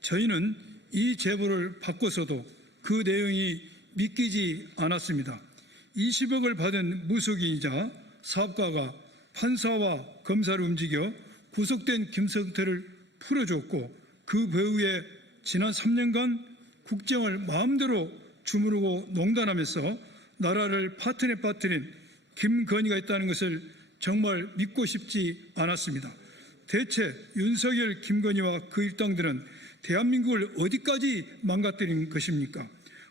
저희는 이 제보를 받고서도 그 내용이 믿기지 않았습니다. 20억을 받은 무속인이자 사업가가 판사와 검사를 움직여 구속된 김성태를 풀어줬고 그 배후에 지난 3년간 국정을 마음대로 주무르고 농단하면서 나라를 파탄에 빠뜨린 김건희가 있다는 것을 정말 믿고 싶지 않았습니다. 대체 윤석열, 김건희와 그 일당들은 대한민국을 어디까지 망가뜨린 것입니까?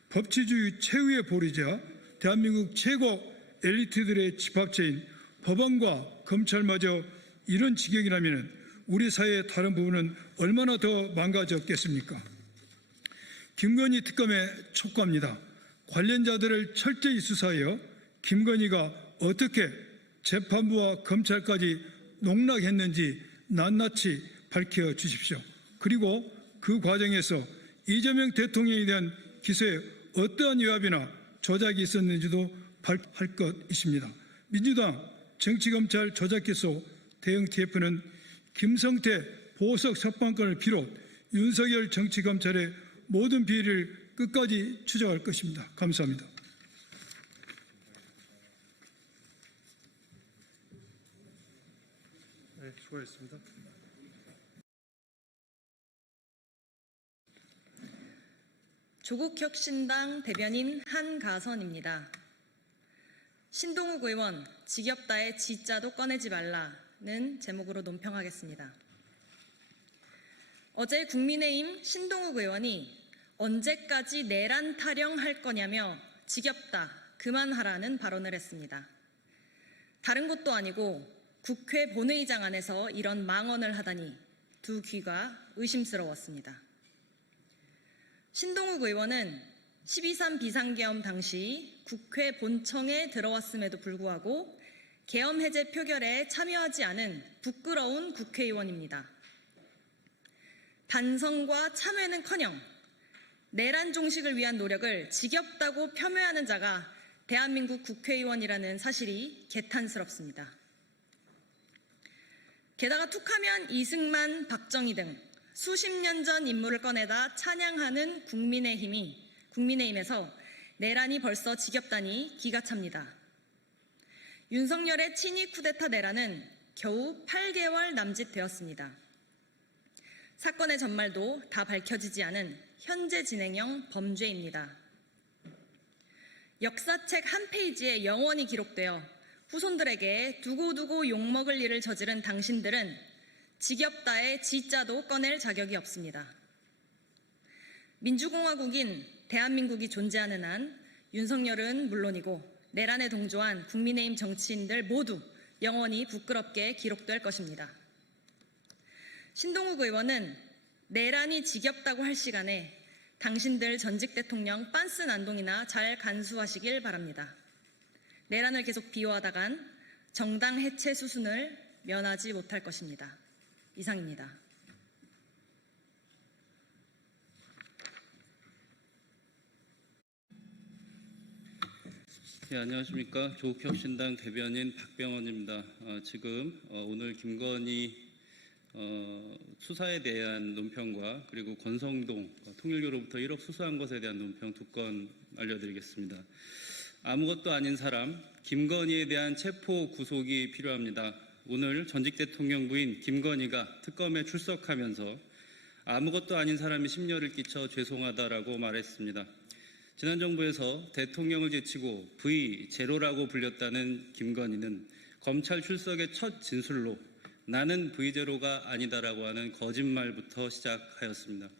법치주의 최후의 보루자 대한민국 최고 엘리트들의 집합체인 법원과 검찰마저 이런 지경이라면 우리 사회의 다른 부분은 얼마나 더 망가졌겠습니까? 김건희 특검에 촉구합니다. 관련자들을 철저히 수사하여 김건희가 어떻게 재판부와 검찰까지 농락했는지 낱낱이 밝혀주십시오. 그리고 그 과정에서 이재명 대통령에 대한 기소에 어떠한 외압이나 조작이 있었는지도 밝힐 것입니다. 민주당 정치검찰 조작기소 대응 TF는 김성태 보석 석방권을 비롯 윤석열 정치검찰의 모든 비리를 끝까지 추적할 것입니다. 감사합니다. 네, 수고하셨습니다. 조국혁신당 대변인 한가선입니다. 신동욱 의원, 지겹다의 지자도 꺼내지 말라는 제목으로 논평하겠습니다. 어제 국민의힘 신동욱 의원이 언제까지 내란 타령할 거냐며 지겹다, 그만하라는 발언을 했습니다. 다른 것도 아니고 국회 본회의장 안에서 이런 망언을 하다니 두 귀가 의심스러웠습니다. 신동욱 의원은 12.3 비상계엄 당시 국회 본청에 들어왔음에도 불구하고 계엄 해제 표결에 참여하지 않은 부끄러운 국회의원입니다. 반성과 참회는커녕 내란 종식을 위한 노력을 지겹다고 폄훼하는 자가 대한민국 국회의원이라는 사실이 개탄스럽습니다. 게다가 툭하면 이승만, 박정희 등 수십 년 전 인물을 꺼내다 찬양하는 국민의힘에서 내란이 벌써 지겹다니 기가 찹니다. 윤석열의 친위 쿠데타 내란은 겨우 8개월 남짓되었습니다. 사건의 전말도 다 밝혀지지 않은 현재 진행형 범죄입니다. 역사책 한 페이지에 영원히 기록되어 후손들에게 두고두고 욕먹을 일을 저지른 당신들은 지겹다의 지자도 꺼낼 자격이 없습니다. 민주공화국인 대한민국이 존재하는 한 윤석열은 물론이고 내란에 동조한 국민의힘 정치인들 모두 영원히 부끄럽게 기록될 것입니다. 신동욱 의원은 내란이 지겹다고 할 시간에 당신들 전직 대통령 빤스 난동이나 잘 간수하시길 바랍니다. 내란을 계속 비호하다간 정당 해체 수순을 면하지 못할 것입니다. 이상입니다. 네, 안녕하십니까. 조국혁신당 대변인 박병원입니다. 지금 오늘 김건희 수사에 대한 논평과 그리고 권성동 통일교로부터 1억 수수한 것에 대한 논평 2건 알려드리겠습니다. 아무것도 아닌 사람 김건희에 대한 체포 구속이 필요합니다. 오늘 전직 대통령 부인 김건희가 특검에 출석하면서 아무것도 아닌 사람이 심려를 끼쳐 죄송하다라고 말했습니다. 지난 정부에서 대통령을 제치고 V0라고 불렸다는 김건희는 검찰 출석의 첫 진술로 나는 V0가 아니다라고 하는 거짓말부터 시작하였습니다.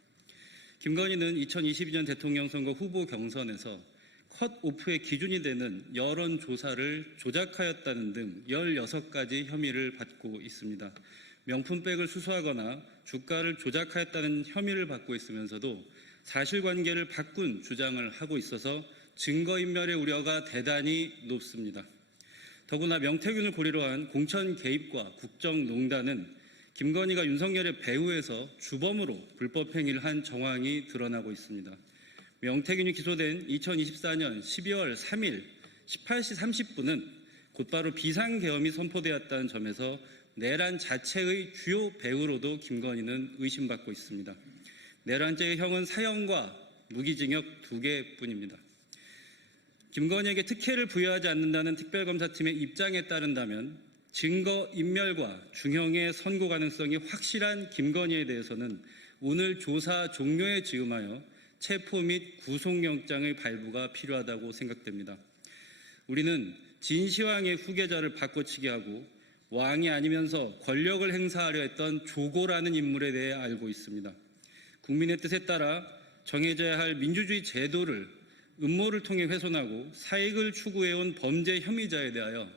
김건희는 2022년 대통령 선거 후보 경선에서 컷오프의 기준이 되는 여론조사를 조작하였다는 등 16가지 혐의를 받고 있습니다. 명품백을 수수하거나 주가를 조작하였다는 혐의를 받고 있으면서도 사실관계를 바꾼 주장을 하고 있어서 증거인멸의 우려가 대단히 높습니다. 더구나 명태균을 고리로 한 공천 개입과 국정농단은 김건희가 윤석열의 배후에서 주범으로 불법행위를 한 정황이 드러나고 있습니다. 명태균이 기소된 2024년 12월 3일 18시 30분은 곧바로 비상계엄이 선포되었다는 점에서 내란 자체의 주요 배후로도 김건희는 의심받고 있습니다. 내란죄의 형은 사형과 무기징역 2개뿐입니다. 김건희에게 특혜를 부여하지 않는다는 특별검사팀의 입장에 따른다면 증거인멸과 중형의 선고 가능성이 확실한 김건희에 대해서는 오늘 조사 종료에 즈음하여 체포 및 구속영장의 발부가 필요하다고 생각됩니다. 우리는 진시황의 후계자를 바꿔치기 하고 왕이 아니면서 권력을 행사하려 했던 조고라는 인물에 대해 알고 있습니다. 국민의 뜻에 따라 정해져야 할 민주주의 제도를 음모를 통해 훼손하고 사익을 추구해온 범죄 혐의자에 대하여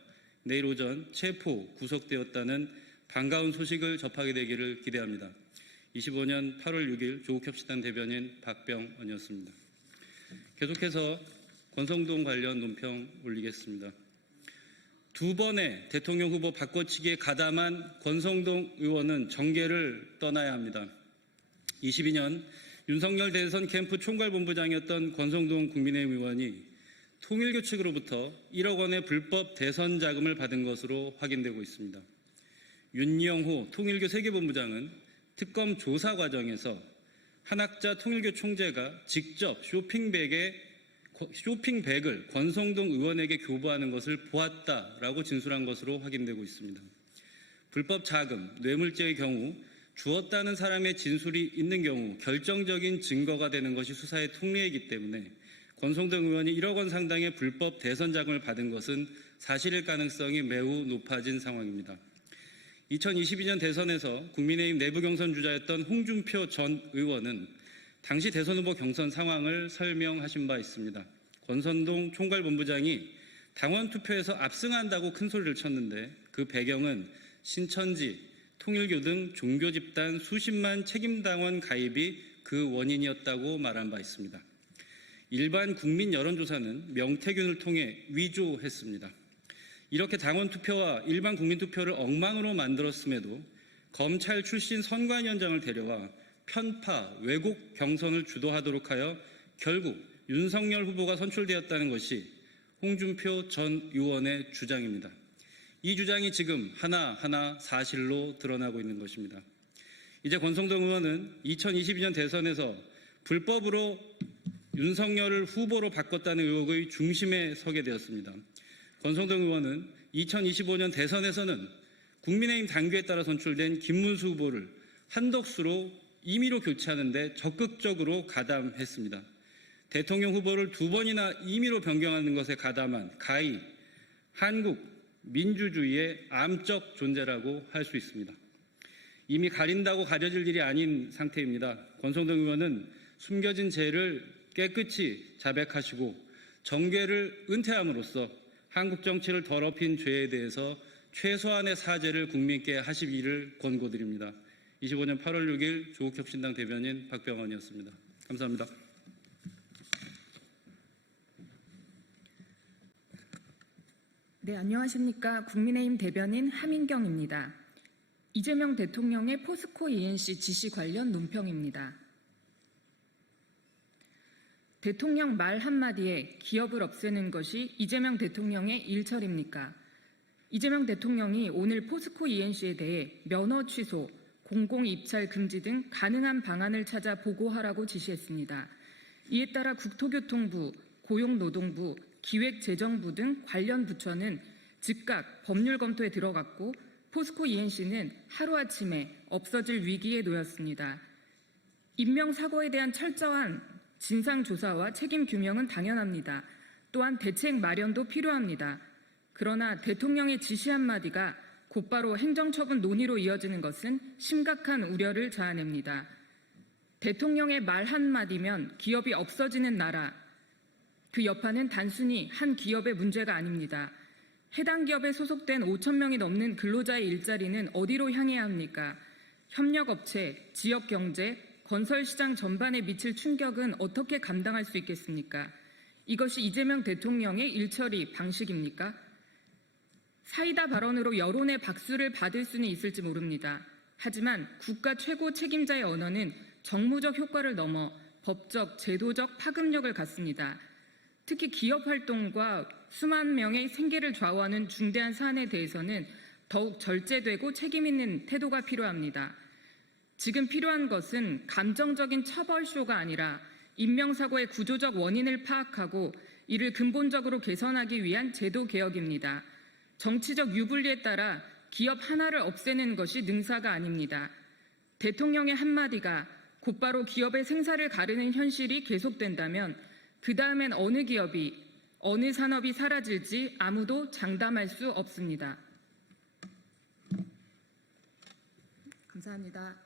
내일 오전 체포, 구속되었다는 반가운 소식을 접하게 되기를 기대합니다. 25년 8월 6일 조국혁신당 대변인 박병원이었습니다. 계속해서 권성동 관련 논평 올리겠습니다. 2번의 대통령 후보 바꿔치기에 가담한 권성동 의원은 정계를 떠나야 합니다. 22년 윤석열 대선 캠프 총괄본부장이었던 권성동 국민의힘 의원이 통일교 측으로부터 1억 원의 불법 대선 자금을 받은 것으로 확인되고 있습니다. 윤영호 통일교 세계본부장은 특검 조사 과정에서 한학자 통일교 총재가 직접 쇼핑백을 권성동 의원에게 교부하는 것을 보았다라고 진술한 것으로 확인되고 있습니다. 불법 자금, 뇌물죄의 경우 주었다는 사람의 진술이 있는 경우 결정적인 증거가 되는 것이 수사의 통례이기 때문에 권성동 의원이 1억 원 상당의 불법 대선 자금을 받은 것은 사실일 가능성이 매우 높아진 상황입니다. 2022년 대선에서 국민의힘 내부 경선 주자였던 홍준표 전 의원은 당시 대선 후보 경선 상황을 설명하신 바 있습니다. 권성동 총괄본부장이 당원 투표에서 압승한다고 큰 소리를 쳤는데 그 배경은 신천지, 통일교 등 종교 집단 수십만 책임당원 가입이 그 원인이었다고 말한 바 있습니다. 일반 국민 여론조사는 명태균을 통해 위조했습니다. 이렇게 당원 투표와 일반 국민 투표를 엉망으로 만들었음에도 검찰 출신 선관위원장을 데려와 편파, 왜곡 경선을 주도하도록 하여 결국 윤석열 후보가 선출되었다는 것이 홍준표 전 의원의 주장입니다. 이 주장이 지금 하나하나 사실로 드러나고 있는 것입니다. 이제 권성동 의원은 2022년 대선에서 불법으로 윤석열을 후보로 바꿨다는 의혹의 중심에 서게 되었습니다. 권성동 의원은 2025년 대선에서는 국민의힘 당규에 따라 선출된 김문수 후보를 한덕수로 임의로 교체하는 데 적극적으로 가담했습니다. 대통령 후보를 2번이나 임의로 변경하는 것에 가담한 가히 한국 민주주의의 암적 존재라고 할 수 있습니다. 이미 가린다고 가려질 일이 아닌 상태입니다. 권성동 의원은 숨겨진 죄를 깨끗이 자백하시고 정계를 은퇴함으로써 한국 정치를 더럽힌 죄에 대해서 최소한의 사죄를 국민께 하시기를 권고드립니다. 25년 8월 6일 조국혁신당 대변인 박병원이었습니다. 감사합니다. 네, 안녕하십니까. 국민의힘 대변인 하민경입니다. 이재명 대통령의 포스코 ENC 지시 관련 논평입니다. 대통령 말 한마디에 기업을 없애는 것이 이재명 대통령의 일처리입니까? 이재명 대통령이 오늘 포스코 ENC에 대해 면허 취소, 공공 입찰 금지 등 가능한 방안을 찾아 보고하라고 지시했습니다. 이에 따라 국토교통부, 고용노동부, 기획재정부 등 관련 부처는 즉각 법률 검토에 들어갔고 포스코 ENC는 하루아침에 없어질 위기에 놓였습니다. 인명사고에 대한 철저한 진상조사와 책임 규명은 당연합니다. 또한 대책 마련도 필요합니다. 그러나 대통령의 지시 한마디가 곧바로 행정처분 논의로 이어지는 것은 심각한 우려를 자아냅니다. 대통령의 말 한마디면 기업이 없어지는 나라, 그 여파는 단순히 한 기업의 문제가 아닙니다. 해당 기업에 소속된 5천 명이 넘는 근로자의 일자리는 어디로 향해야 합니까? 협력업체, 지역경제, 건설시장 전반에 미칠 충격은 어떻게 감당할 수 있겠습니까? 이것이 이재명 대통령의 일처리 방식입니까? 사이다 발언으로 여론의 박수를 받을 수는 있을지 모릅니다. 하지만 국가 최고 책임자의 언어는 정무적 효과를 넘어 법적, 제도적 파급력을 갖습니다. 특히 기업 활동과 수만 명의 생계를 좌우하는 중대한 사안에 대해서는 더욱 절제되고 책임 있는 태도가 필요합니다. 지금 필요한 것은 감정적인 처벌쇼가 아니라 인명사고의 구조적 원인을 파악하고 이를 근본적으로 개선하기 위한 제도 개혁입니다. 정치적 유불리에 따라 기업 하나를 없애는 것이 능사가 아닙니다. 대통령의 한마디가 곧바로 기업의 생사를 가르는 현실이 계속된다면 그 다음엔 어느 기업이, 어느 산업이 사라질지 아무도 장담할 수 없습니다. 감사합니다.